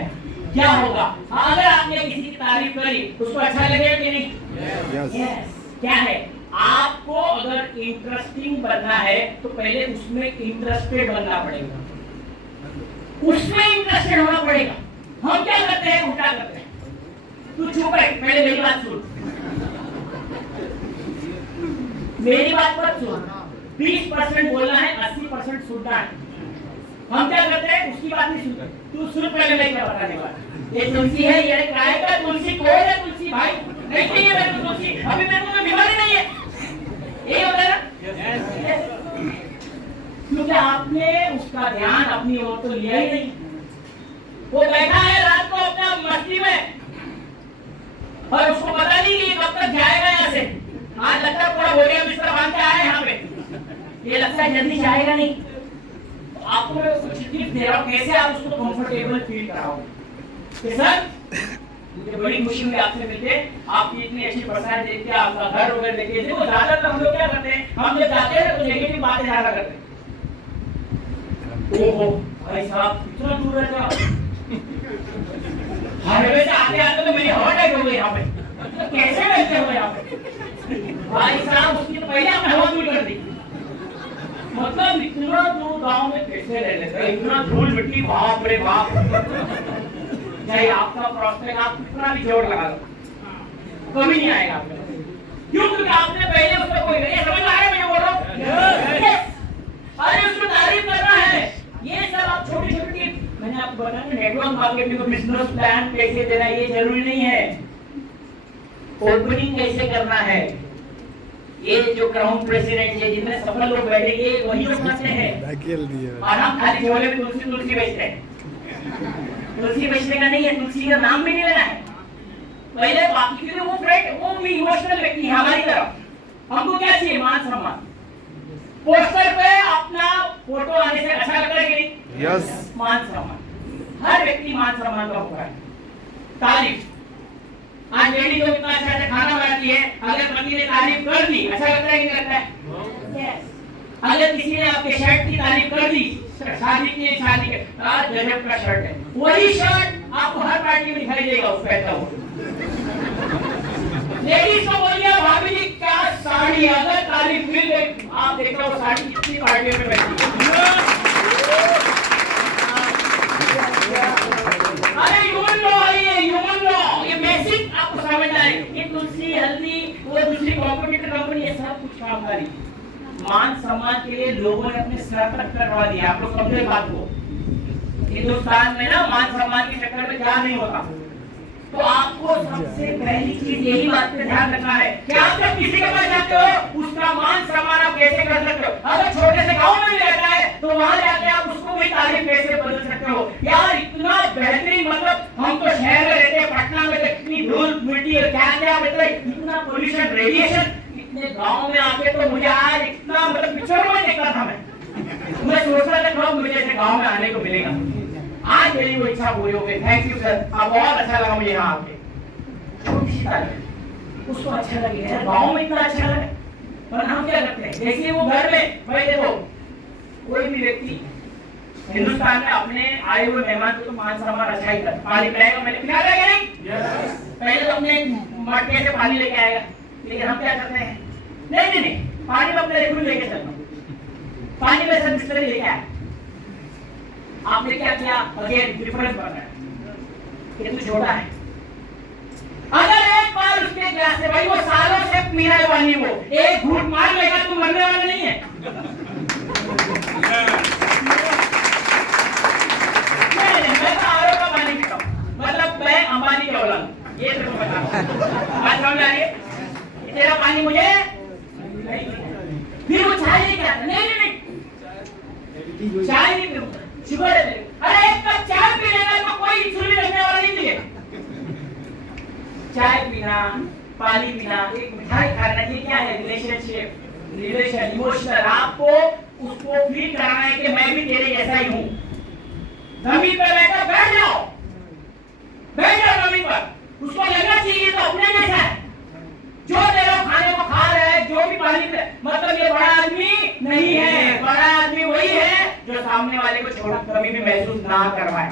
क्या होगा अगर आपने किसी की तारीफ करी, उसको अच्छा लगेगा कि नहीं? यस। क्या है, आपको अगर इंटरेस्टिंग बनना है तो पहले उसमें इंटरेस्टेड बनना पड़ेगा, उसमें इंटरेस्टेड होना पड़ेगा। हम क्या करते हैं, उल्टा करते हैं। तू चुप रह, पहले मेरी बात सुन, मेरी बात मत सुन। 20% बोलना है, 80% सुनना है। हम क्या करते हैं, उसकी बात नहीं सुनते। तू सुन पहले, मैं क्या बताने वाला। ये तुलसी है, ये काय का तुलसी, कौन है तुलसी भाई? नहीं चाहिए मेरे को तुलसी, अभी मेरे को बीमारी नहीं है। यही होता है ना? क्योंकि आपने उसका ध्यान अपनी ओर तो लिया ही नहीं। वो बैठा है रात को अपना मस्ती में और उसको पता नहीं कि कब तक जाएगा यहाँ से। आज लगता है पूरा बोरिया बिस्तर बांध के आया यहाँ पे, ये लगता है जल्दी जाएगा नहीं। तो आपको मैं कुछ टिप्स दे रहा हूँ कैसे आप उसको कंफर्टेबल फील कराओगे। सर मुझे बड़ी खुशी हुई आपसे मिलके, आपकी इतनी अच्छी पर्सनालिटी देख के, आपका घर वगैरह देख के। देखो ज्यादातर हम लोग क्या करते हैं, हम जब जाते हैं तो नेगेटिव बातें ज्यादा करते हैं। ओहो भाई साहब इतना दूर रहते हो, हाईवे से आते आते तो मेरी हार्ट अटैक हो गई यहाँ पे, तो कैसे रहते हो यहाँ पे भाई साहब? उसकी तो पहले आपने हवा दूर कर दी। मतलब इतना दूर गाँव में कैसे रह लेते हैं, इतना धूल मिट्टी, बाप रे बाप। चाहे आपका प्रोस्पेक्ट आप कितना भी जोर लगा लो, कमी नहीं आएगा आपके पास। क्यों? क्योंकि आपने पहले उसमें कोई नहीं समझ आ रहा है मैं बोल रहा हूँ। अरे उसको तारीफ करना है। ये सब आप छोटी छोटी, मैंने आपको बताया नेटवर्क मार्केटिंग को बिजनेस प्लान कैसे देना है, ये जरूरी नहीं है। ओपनिंग कैसे करना है, ये जो क्राउन प्रेसिडेंट है, जितने सफल लोग बैठे, ये वही लोग करते हैं। और हम खाली झोले में तुलसी तुलसी बेचते हैं। तुलसी बेचने का नहीं है, तुलसी का नाम भी नहीं लेना है पहले बाकी, क्योंकि वो फ्रेंड वो भी इमोशनल व्यक्ति है हमारी तरफ। हमको क्या चाहिए? मान सम्मान। पोस्टर पे अपना फोटो आने से अच्छा लगता है कि नहीं? यस। मान सम्मान, हर व्यक्ति मान सम्मान का होगा। तारीफ, आज लेडी तो इतना अच्छा अच्छा खाना बनाती है, अगर पति ने तारीफ कर दी अच्छा लगता है कि नहीं लगता है? यस। अगर किसी ने आपके शर्ट की तारीफ कर दी, शादी के आज गजब का शर्ट है, वही शर्ट आपको हर पार्टी में दिखाई देगा उस पहनता हुआ। लेडीज को बोलिए भाभी जी क्या साड़ी, अगर तारीफ मिल गई आप देख रहे हो साड़ी कितनी पार्टियों में बैठी है। अरे ह्यूमन लॉ है, ह्यूमन लॉ, ये बेसिक आपको समझ आए। ये तुलसी हल्दी वो दूसरी कॉम्पिटिटर कंपनी ये सब कुछ काम करी, मान सम्मान के लिए लोगों ने अपने सर तक करवा दिया। आप लोग समझे बात को? हिंदुस्तान में ना मान सम्मान के चक्कर में क्या नहीं होता। तो आपको सबसे पहली चीज यही बात पे ध्यान रखना है कि आप जब किसी के पास जाते हो उसका मान सम्मान आप कैसे कर सकते हो। अगर छोटे से गांव में रहता है तो वहां जाके आप उसको भी तारीफ कैसे बदल सकते हो। यार इतना बेहतरीन, मतलब हम तो शहर में रहते हैं, पटना में तो इतनी धूल मिट्टी और क्या क्या मतलब इतना पोल्यूशन रेडिएशन, इतने गांव में आके तो मुझे आज इतना मतलब पिक्चर में देखता था मैं सोच रहा था कब मुझे ऐसे गांव में आने को मिलेगा। आज मेरी वो इच्छा पूरी हो गई। थैंक यू सर, आप बहुत अच्छा लगा मुझे यहाँ आके। छोटी सी तारीफ उसको अच्छा लगे, गांव में इतना अच्छा लगे। पर हम क्या करते हैं, जैसे वो घर में, भाई देखो कोई भी व्यक्ति हिंदुस्तान में अपने आए हुए मेहमान को तो मान सम्मान अच्छा ही करता, पानी पिलाएगा, मैंने पिलाया क्या नहीं? पहले तो अपने मटके से पानी लेके आएगा, लेकिन हम क्या करते हैं, नहीं पानी में अपने रेगुलर लेके चलना, पानी में सब बिस्तर लेके आए। आपने क्या किया? अगेन डिफरेंस बना है कि तू छोटा है। अगर एक बार उसके गिलास से, भाई वो सालों से पी रहा है पानी, वो एक घूंट मार लेगा तो मरने वाला नहीं है। नहीं, मैं तो आरओ का पानी पीता हूं, मतलब मैं अंबानी की औलाद हूं, ये तो बता। बात समझ आ रही है? तेरा पानी मुझे नहीं, फिर वो चाय लेके आता, नहीं चाय नहीं पीऊंगा, शुगर है। अरे एक कप चाय पी लेगा तो कोई इंसुलिन लगने वाला नहीं है। चाय पीना, पानी पीना, एक मिठाई खाना, ये क्या है? Relation, emotional. आपको उसको फील कराना है कि मैं भी तेरे जैसा ही हूँ। जमीन पर बैठा, बैठ जाओ जमीन पर, उसको लगना चाहिए तो अपने जैसा है। जो दे रहा खाने को खा रहा है, जो भी पानी पे, मतलब ये बड़ा आदमी नहीं है। बड़ा आदमी वही है जो सामने वाले को छोड़ा कभी भी महसूस ना करवाए।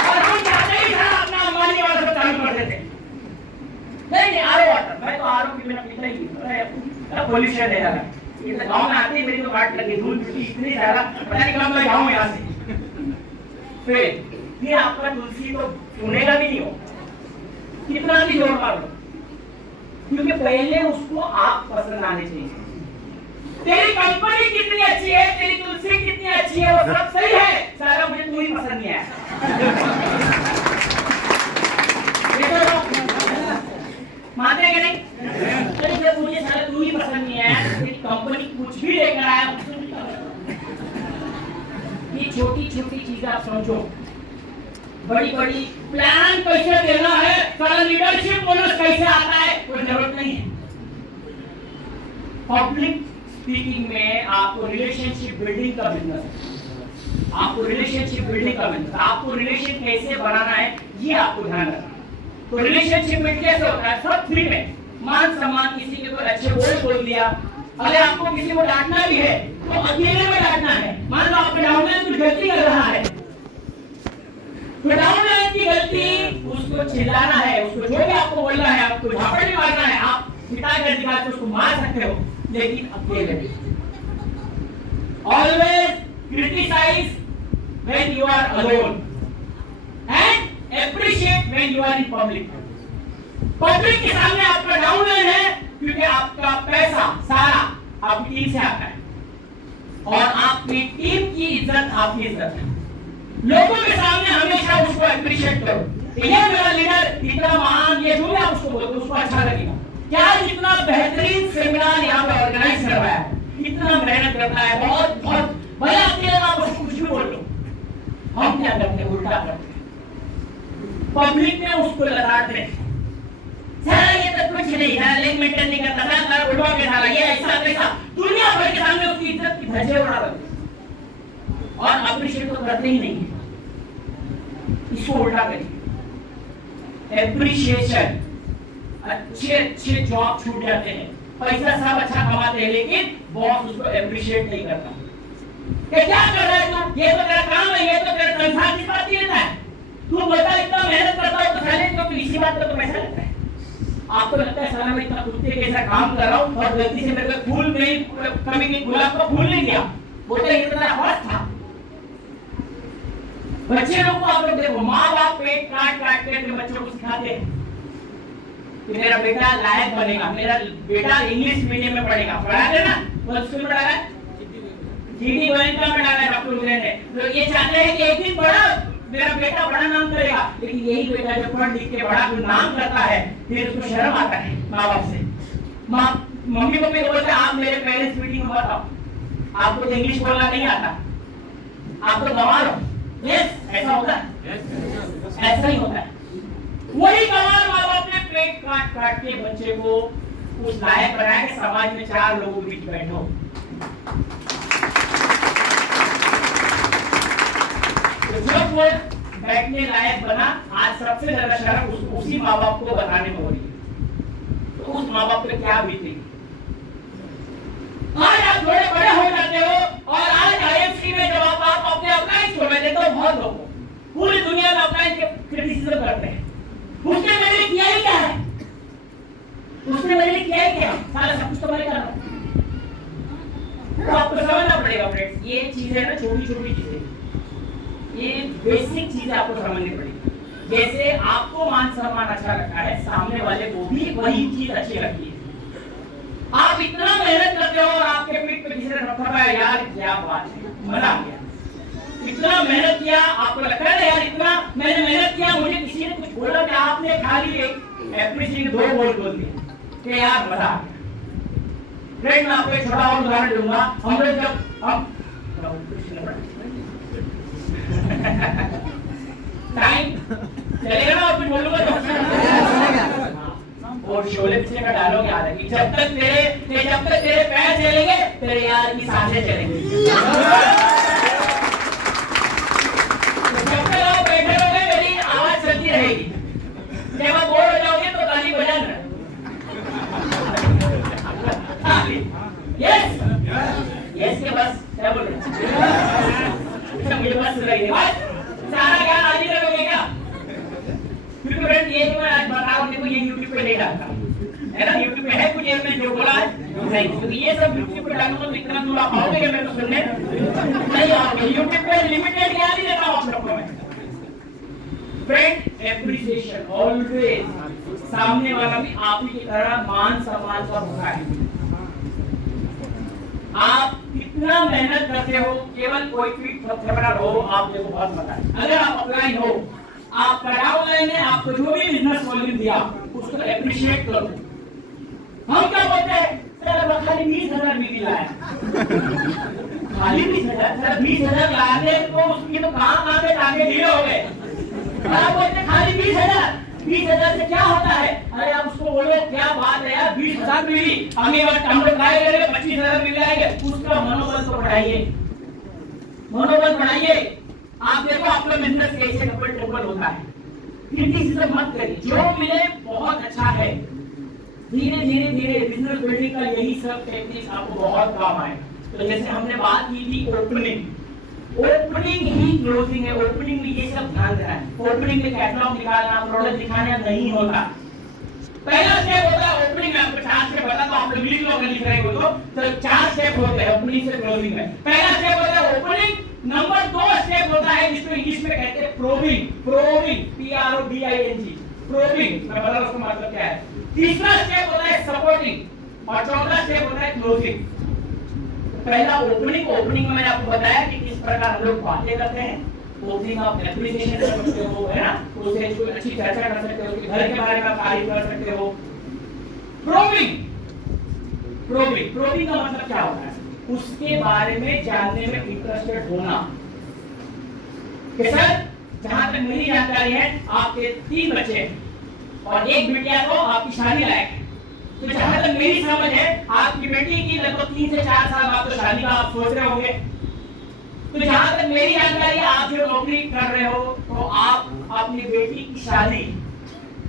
और हम चाहते ही था अपना अंबानी वाला सब चालू कर देते। नहीं आरओ वाटर, मैं तो आरओ की बिना पीता ही नहीं, पोल्यूशन है यार। ये तो गांव में आते ही मेरी तो काट लगी, धूल मिट्टी इतनी ज्यादा, पता नहीं कब मैं जाऊं यहाँ से। फिर आपका तुलसी तो सुनेगा भी नहीं हो, कितना भी जोर मारो, क्योंकि पहले उसको आप पसंद आने चाहिए। तेरी कंपनी कितनी अच्छी है, तेरी तुलसी कितनी अच्छी है, वो सब सही है, सारा मुझे तू ही पसंद नहीं आया। मानते हैं कि नहीं? तो जब मुझे सारा तू ही पसंद नहीं आया, तेरी कंपनी कुछ भी लेकर आया, ये छोटी छोटी चीजें आप समझो। बड़ी बड़ी प्लान कैसे देना है, सारा लीडरशिप बोनस कैसे आता है, कोई जरूरत नहीं है। पब्लिक स्पीकिंग में आपको रिलेशनशिप बिल्डिंग का बिजनेस है, आपको रिलेशनशिप बिल्डिंग का बिजनेस, आपको रिलेशन कैसे बनाना है ये आपको ध्यान रखना। तो रिलेशनशिप में कैसे होता है? सब फ्री में, मान सम्मान, किसी के कोई अच्छे वर्ड बोल दिया। अगर आपको किसी को डांटना भी है तो अकेले में डांटना है। मान लो आपके डाउनलाइन कुछ गलती कर रहा है, तो डाउनलाइन की गलती उसको चिल्लाना है, उसको जो भी आपको बोलना है, आपको झापड़ भी मारना है, आप पिता के अधिकार से उसको मार सकते हो, लेकिन अकेले में। Always criticise when you are alone and appreciate when you are in public. Public के सामने आपका डाउनलाइन है क्योंकि आपका पैसा सारा आपकी टीम से आता है और आपकी टीम की इज्जत आपकी इज्जत है। लोगों के सामने हमेशा उसको एप्रिशिएट करो। ये मेरा लीडर इतना महान, ये जो भी आप उसको बोलते उसको अच्छा लगेगा। क्या जितना बेहतरीन सेमिनार यहाँ पे ऑर्गेनाइज करवाया है, इतना मेहनत करता है, बहुत बहुत भैया अकेले आप कुछ भी बोल लो, हम क्या करते हैं, उल्टा करते हैं, पब्लिक में उसको लगाते हैं, सारा ये तो कुछ नहीं है, लेग मेंटेन नहीं करता, सारा उड़वा के डाला, ये ऐसा वैसा, दुनिया भर के सामने उसकी इज्जत की धज्जे उड़ा रहे और अप्रिशिएट तो करते ही नहीं है। इसको उल्टा करिए, एप्रिशिएशन, अच्छे अच्छे जॉब छूट जाते हैं, पैसा सब अच्छा कमाते हैं, लेकिन बॉस उसको एप्रिशिएट नहीं करता कि क्या कर रहा है तू, ये तो तेरा काम है, ये तो तेरा तनख्वाह किस बात की लेता है, तू बता इतना मेहनत करता हो तो सैलरी तो इसी बात का तो पैसा लेता है। आपको लगता है साला मैं इतना कुत्ते के जैसा काम कर रहा हूँ और गलती से मेरे को फूल नहीं, कभी नहीं गुलाब का फूल नहीं दिया, वो तो इतना फर्क था। बच्चे लोग को आप लोग देखो, माँ बाप पेट काट काट के अपने बच्चों को सिखाते हैं कि मेरा बेटा लायक बनेगा, मेरा बेटा इंग्लिश मीडियम में पढ़ेगा, पढ़ा देना, कौन स्कूल में डाला है, जीडी गोयनका में डाला है डॉक्टर उदय ने, तो ये चाहते हैं कि एक दिन बड़ा मेरा बेटा बड़ा नाम करेगा, लेकिन यही बेटा जब पढ़ लिख के बड़ा कोई नाम करता है फिर उसको शर्म आता है माँ बाप से। मम्मी पापा बोलते हैं आप मेरे पेरेंट्स मीटिंग में बताओ, आपको तो इंग्लिश बोलना नहीं आता, आप तो गंवार हो। यस, ऐसा होता है, ऐसा ही होता है। वही गंवार माँ बाप ने पेट काट काट के बच्चे को उस लायक बनाया कि समाज में चार लोगों के बीच बैठो। जब वो बैठने लायक बना, आज सबसे ज्यादा शर्म उसी माँ बाप को बताने में हो रही है, तो उस माँ बाप पे क्या बीतेगी। आज आप थोड़े बड़े हो जाते हो और आज आईएफसी में जब आप अपने अप्लाइज को, मैं देखता हूँ बहुत लोग पूरी दुनिया में अप्लाइज के क्रिटिसिज्म करते हैं, उसने मेरे लिए किया ही क्या है, उसने मेरे लिए किया ही क्या, सारा सब कुछ तो मैं कर रहा हूँ। तो आपको समझना पड़ेगा फ्रेंड्स, ये चीजें ना छोटी छोटी चीजें, ये बेसिक चीजें आपको समझनी पड़ेगी। जैसे आपको मान सम्मान अच्छा लगता है, सामने वाले को भी वही चीज अच्छी लगती है। आप इतना मेहनत करते हो और आपके पीठ पे किसी ने थपथपाया, यार क्या बात है, मजा आ गया, इतना मेहनत किया, आपको लगता है यार इतना मैंने मेहनत किया, मुझे किसी ने कुछ बोला कि आपने खाली एक एप्रिशिएट 2 वर्ड बोल दिए कि यार मजा आ गया। फ्रेंड मैं आपको एक छोटा और उदाहरण दूंगा, हम लोग जब टाइम चलेगा ना, कुछ बोलूंगा तो और शोले पिक्चर का डायलॉग याद है कि जब तक तेरे पैर चलेंगे तेरे यार की सांसें चलेंगी। जब तक आप बैठे रहोगे मेरी आवाज चलती रहेगी, जब आप बोर हो जाओगे तो ताली बजाना। यस यस के बस क्या बोल रहे मुझे बस रही है, सारा ज्ञान आज ही रखोगे क्या? क्योंकि फ्रेंड ये तो मैं आज बता रहा हूँ, देखो ये YouTube पे नहीं डालता है ना, YouTube पे है कुछ ये मैं जो बोला है नहीं, क्योंकि ये सब YouTube पे डालूंगा तो इतना दूर आप आओगे क्या मेरे को सुनने? नहीं आओगे। YouTube पे लिमिटेड ज्ञान ही देता हूँ आप लोगों को मैं। फ्रेंड एप्रिसिएशन ऑलवेज, सामने वाला भी आप ही की तरह मान सम्मान का भूखा है। आप कितना मेहनत करते हो, केवल कोई भी फेवरल हो, आप देखो बहुत पता है, अगर आप अपलाइन हो, आप कटाव लाइन है, आपको जो भी बिजनेस वॉल्यूम दिया उसको एप्रिशिएट करो। हम क्या बोलते हैं, सर खाली 20,000 बिल लाया, खाली 20,000, सर 20,000 लाने तो उसकी तो काम आते आगे ढीले हो गए, आप बोलते खाली 20,000 से क्या होता है? अरे आप उसको बोलो क्या बात है यार, 20,000 मिली, हम लोग ट्राई करेंगे 25,000 मिल जाएंगे, उसका मनोबल तो बढ़ाइए, मनोबल बढ़ाइए। आप देखो आपका बिजनेस कैसे डबल ट्रिपल होता है, क्रिटिसिज्म मत करिए, जो मिले बहुत अच्छा है, धीरे धीरे धीरे बिजनेस बिल्डिंग का यही सब टेक्निक्स आपको बहुत काम आए। तो जैसे हमने बात की थी ओपनिंग ही क्लोजिंग है, ओपनिंग में ये सब ध्यान देना है। ओपनिंग में कैटलॉग निकालना, प्रोडक्ट दिखाना नहीं होता। पहला स्टेप होता है ओपनिंग में, आपको 4 स्टेप बता, तो आप इंग्लिश में लिख रहे हो तो 4 स्टेप होते हैं ओपनिंग से क्लोजिंग में। पहला स्टेप होता है ओपनिंग, नंबर 2 स्टेप होता है जिसको इंग्लिश में कहते हैं प्रोबिंग, PROBING, प्रोबिंग, मैं बता रहा हूं उसका मतलब क्या है। तीसरा स्टेप होता है सपोर्टिंग और चौथा स्टेप होता है क्लोजिंग। पहला ओपनिंग में मैंने आपको बताया कि किस प्रकार हम लोग बातें करते हैं, ओपनिंग आप एप्रिसिएशन कर सकते हो, है ना, उससे कोई अच्छी चर्चा कर सकते हो, घर के बारे में तारीफ कर सकते हो। प्रोबिंग का मतलब क्या होता है? उसके बारे में जानने में इंटरेस्टेड होना। कि सर जहां तक मेरी जानकारी है आपके 3 बच्चे हैं और एक बिटिया को आपकी शादी लायक है। तो जहां तक मेरी समझ है आपकी बेटी की लगभग 3 से 4 साल बाद तो शादी का आप सोच रहे होंगे। तो जहां तक मेरी जानकारी है आप जो नौकरी कर रहे हो तो आप अपनी बेटी की शादी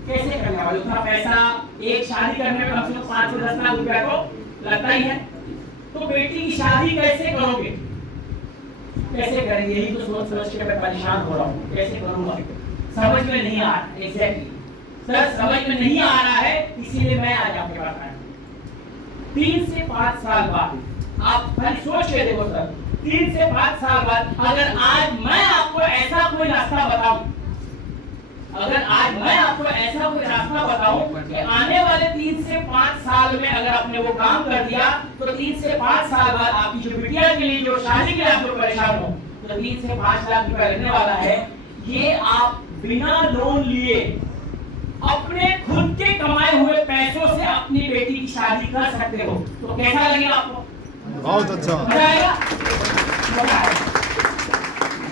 कैसे करने वाले? उतना पैसा एक शादी करने में कम से कम 5 से 10 लाख रुपया तो लगता ही है। तो बेटी की शादी कैसे करोगे? कैसे करेंगे? यही तो सोच के मैं परेशान हो रहा हूँ। कैसे करूंगा समझ में नहीं आ रहा। एग्जैक्टली सर समझ में नहीं आ रहा है, इसीलिए मैं आज आपके पास आया। 3 से 5 साल बाद आप खाली सोच के देखो सर, 3 से 5 साल बाद अगर आज मैं आपको ऐसा कोई रास्ता बताऊं, अगर आज मैं आपको ऐसा कोई रास्ता बताऊं कि आने वाले 3 से 5 साल में अगर आपने वो काम कर दिया तो 3 से 5 साल बाद आपकी जो बिटिया के लिए जो शादी के लिए आप लोग परेशान हो तो 3 से 5 लाख रुपया लगने वाला है। ये आप बिना लोन लिए अपने खुद के कमाए हुए पैसों से अपनी बेटी की शादी कर सकते हो। तो कैसा लगेगा आपको? बहुत अच्छा। मजा आएगा?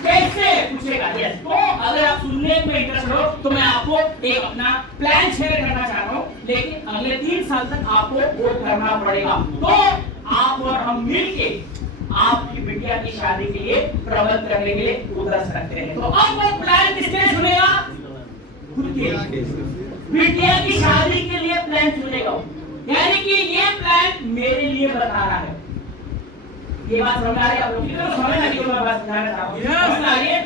कैसे पूछेगा? यस। तो अगर आप सुनने में इंटरेस्ट हो तो मैं आपको एक अपना प्लान शेयर करना चाह रहा हूँ, लेकिन अगले 3 साल तक आपको वो करना पड़ेगा। तो आप और हम मिलके आपकी बिटिया की शादी के लिए प्रबंध करने के लिए उतर सकते हैं। तो अब वो प्लान किसके सुनेगा? खुद के बिटिया की शादी के लिए प्लान चुनेगा। यानी कि ये प्लान मेरे लिए बता रहा है। ये बात समझ आ रही है आप लोग? तो समझ आ रही है मैं बात समझाना चाह रहा हूँ। समझ आ रही है?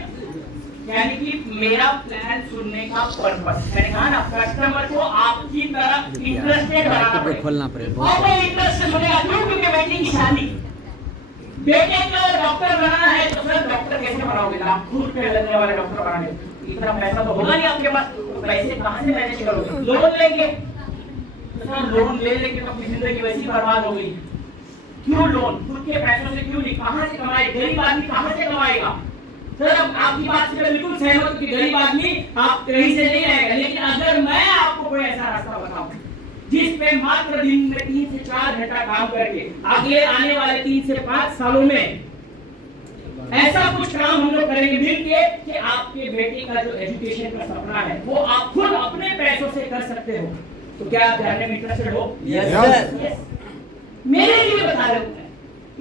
यानी कि मेरा प्लान सुनने का पर्पस, मैंने कहा ना कस्टमर को आपकी तरफ इंटरेस्टेड बनाना पड़ेगा। खोलना पड़ेगा। और वो इंटरेस्ट सुनेगा क्यों? क्योंकि बेटी की शादी, बेटे को डॉक्टर बनाना है तो सर डॉक्टर कैसे बनाओगे? लाखों रुपए लगने वाले डॉक्टर बनाने, इतना पैसा तो होगा नहीं आपके पास। पैसे कहाँ से मैनेज करोगे? लोन लेंगे तो सर लोन ले लेके तो अपनी जिंदगी वैसी बर्बाद हो गई। क्यों लोन? खुद के पैसों से क्यों नहीं? कहाँ से कमाएगा? गरीब आदमी कहाँ से कमाएगा? सर आपकी बात से मैं बिल्कुल सहमत हूँ कि गरीब आदमी आप कहीं से नहीं आएगा, लेकिन अगर मैं आपको कोई ऐसा रास्ता बताऊं जिस पे मात्र दिन में 3 से 4 घंटा काम करके अगले आने वाले 3 से 5 सालों में ऐसा कुछ काम हम लोग करेंगे मिलके कि आपके बेटे का जो एजुकेशन का सपना है वो आप खुद अपने पैसों से कर सकते हो, तो क्या आप जानने में इंटरेस्टेड हो? Yes sir. Yes. मेरे लिए बता रहे हो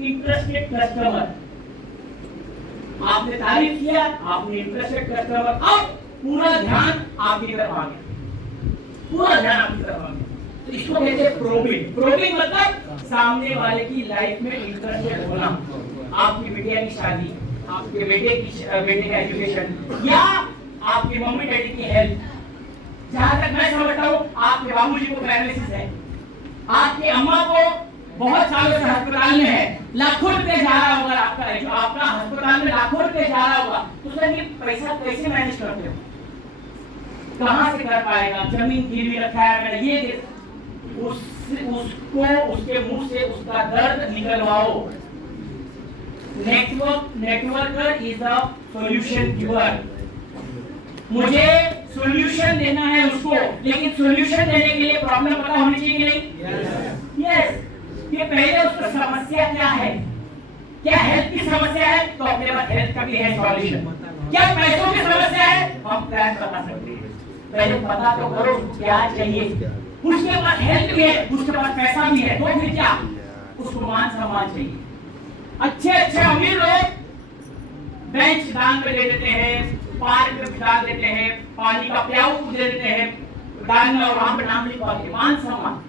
इंटरेस्टेड कस्टमर। आपने तारीफ किया, आपने इंटरेस्टेड कस्टमर, अब पूरा ध्यान आपकी तरफ आ गया, पूरा ध्यान आपकी तरफ आ गया। तो इसको कहते हैं प्रोबिंग। प्रोबिंग मतलब सामने वाले की लाइफ में इंटरेस्टेड होना। आपकी बिटिया की शादी, आपके बेटे का एजुकेशन या आपके मम्मी डैडी की हेल्थ। जहां तक मैं समझता हूँ आपके बाबूजी को पैरालिसिस है, आपकी अम्मा को बहुत सालों से अस्पताल में है, लाखों रुपए जा रहा होगा आपका, जो आपका अस्पताल में लाखों रुपए जा रहा होगा, तो सर ये पैसा कैसे मैनेज करते हो? कहाँ से कर पाएगा? जमीन गिरवी रखा है मैंने, ये उसको उसके मुंह से उसका दर्द निकलवाओ। Networker is a solution giver. मुझे सॉल्यूशन देना है उसको, लेकिन सॉल्यूशन देने के लिए प्रॉब्लम पता होनी चाहिए कि नहीं? यस। ये पहले उसका समस्या क्या है? क्या हेल्थ की समस्या है तो अपने पास हेल्थ का भी है सॉल्यूशन। क्या पैसों की समस्या है? हम प्लान बता सकते हैं। पहले पता तो करो क्या चाहिए। उसके पास हेल्थ भी है, उसके पास पैसा भी है, तो फिर क्या? उसको मान सम्मान चाहिए। अच्छे अच्छे अमीर लोग बेंच दान में दे देते हैं, पार्क में बिठा देते हैं, पानी का प्याऊ दे देते हैं दान में, और वहां पर नाम लिखवा के मान सम्मान।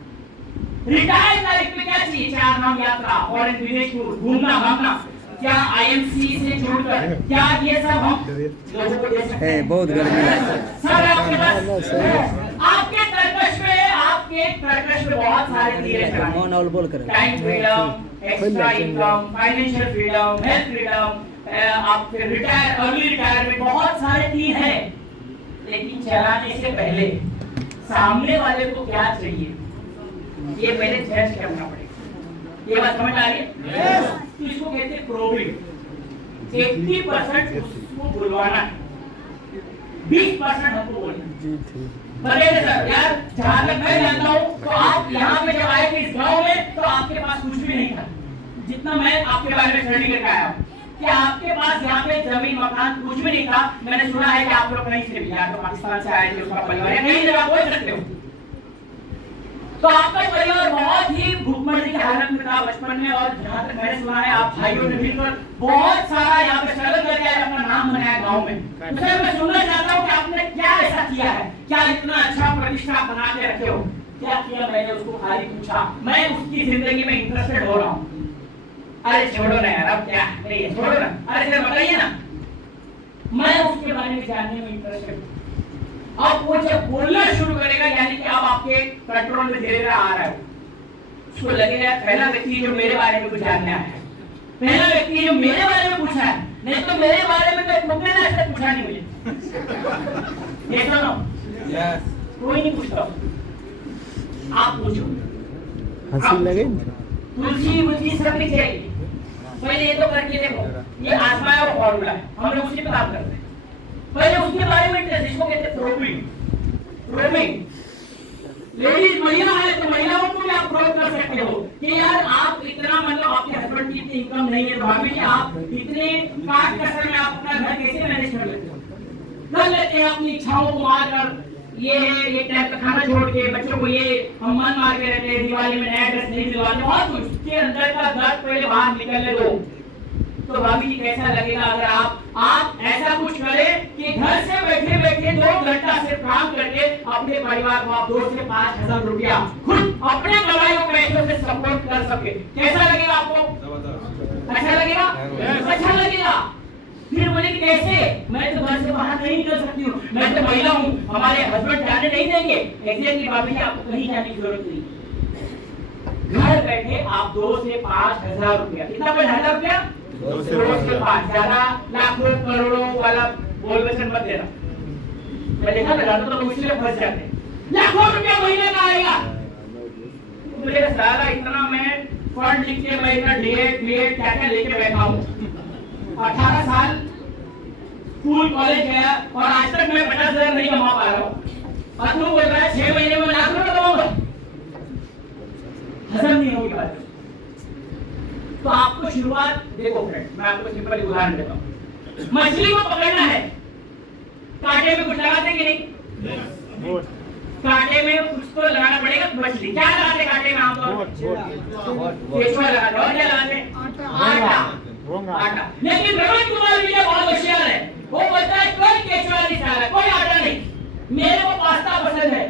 रिटायर्ड लाइफ में क्या चाहिए? 4 धाम यात्रा, फॉरेन विदेश टूर, घूमना भागना। क्या आईएमसी से जुड़कर क्या ये सब हम लोगों को दे सकते हैं? बहुत गर्मी है सर आपके पास आपके तरकश में बहुत सारे दिए हैं। मौन और बोल कर time freedom, extra income, financial freedom, health freedom, आप फिर रिटायर, अर्ली रिटायरमेंट, बहुत सारे तीर हैं। लेकिन चलाने से पहले सामने वाले को क्या चाहिए ये पहले जज करना पड़ेगा। ये बात समझ आ रही है? तो इसको कहते हैं प्रोबिंग। 80% उसको बुलवाना है, 20% हमको बोलना। बरेली सर यार, जहाँ तक मैं जानता हूँ तो आप यहाँ पे जब आए थे इस गाँव में तो आपके पास कुछ भी नहीं था, जितना मैं आपके बारे में स्टडी करके आया हूँ कि आपके पास यहाँ पे जमीन मकान कुछ भी नहीं था। मैंने सुना है कि आप लोग कहीं से भी या तो पाकिस्तान से आए थे, उसका परिवार है, कहीं जगह बोल सकते हो। तो आपका परिवार बहुत ही भूखमरी की हालत में था बचपन में, और जहाँ तक मैंने सुना है आप भाइयों ने मिलकर बहुत सारा यहाँ पे स्ट्रगल करके अपना नाम बनाया गाँव में। तो सर मैं सुनना चाहता हूँ कि आपने क्या ऐसा किया है, क्या इतना अच्छा प्रतिष्ठा बना के रखे हो, क्या किया? मैंने उसको खाली पूछा, मैं उसकी जिंदगी में इंटरेस्टेड हो रहा हूँ। अरे छोड़ो ना यार, अब क्या नहीं है, छोड़ो ना, अरे सर बताइए ना। मैं उसके बारे में जानने में इंटरेस्टेड हूँ। अब वो जब बोलना शुरू करेगा यानी कि अब आपके कंट्रोल में धीरे धीरे आ रहा है, उसको लगेगा पहला व्यक्ति जो मेरे बारे में कुछ जानने आया है, पहला व्यक्ति जो मेरे बारे में पूछा है, नहीं तो मेरे बारे में तो तुमने ना ऐसा पूछा नहीं मुझे। ये सुनो, कोई नहीं पूछता, आप पूछो। हंसी लगे तुलसी मुझी सब लिख जाएगी, पहले ये तो करके देखो, ये आजमाया हुआ फॉर्मूला है, हम लोग उसी पे काम करते हैं। पहले उसके बारे में जिसको कहते हैं प्रोबिंग। लेडीज महिला है तो महिलाओं को भी आप प्रोब कर सकते हो कि यार आप इतना, मतलब आपके हस्बैंड की इतनी इनकम नहीं है, भाभी जी आप इतने काट कसर में आप अपना घर कैसे मैनेज कर लेते हो? कर लेते हैं अपनी इच्छाओं को मारकर, ये टाइप का खाना छोड़ के बच्चों को ये हम मन मार के रहते हैं, दिवाली में नया ड्रेस नहीं दिलवाते, और कुछ के अंदर का दर्द पहले बाहर निकलने दो। तो भाभी जी कैसा लगेगा अगर आप ऐसा कुछ करें कि घर से बैठे बैठे 2 घंटा सिर्फ काम करके अपने परिवार को आप 2 से 5,000 रुपया खुद अपने कमाई को पैसों से सपोर्ट कर सके? कैसा लगेगा आपको? अच्छा लगेगा? अच्छा लगेगा। फिर बोले कैसे? मैं तो घर से बाहर नहीं निकल सकती हूँ, मैं तो महिला हूँ, हमारे हस्बैंड जाने नहीं देंगे। एग्जैक्टली भाभी जी आपको कहीं जाने की जरूरत नहीं, घर बैठे आप 2 से 5,000 रुपया, कितना 5,000 रुपया? 2 से 5, ज्यादा लाखों करोड़ों वाला बोल वचन मत देना। मैं देखा ना तो इसलिए फंस जाते हैं, लाखों रुपया महीने का आएगा। मुझे सारा इतना मैं फंड लिख के मैं इतना डीएड क्या क्या लेके बैठा हूँ। 18 साल स्कूल कॉलेज गया और आज तक मैं 50,000 नहीं कमा पा रहा हूँ, और तू बोल रहा है 6 महीने में लाख रुपया कमाऊंगा? हजम नहीं होगी बात। तो आपको शुरुआत देखो फ्रेंड, मैं आपको सिंपल उदाहरण देता हूँ। मछली को पकड़ना है, कांटे में कुछ लगाते कि नहीं? कांटे में कुछ तो लगाना पड़ेगा। मछली क्या लगाते कांटे में? आमतौर केचुआ लगाते, और क्या लगाते? आटा। लेकिन रमन कुमार भी बहुत होशियार है, वो बोलता है कोई केचुआ नहीं खा रहा, कोई आटा नहीं, मेरे को पास्ता पसंद है।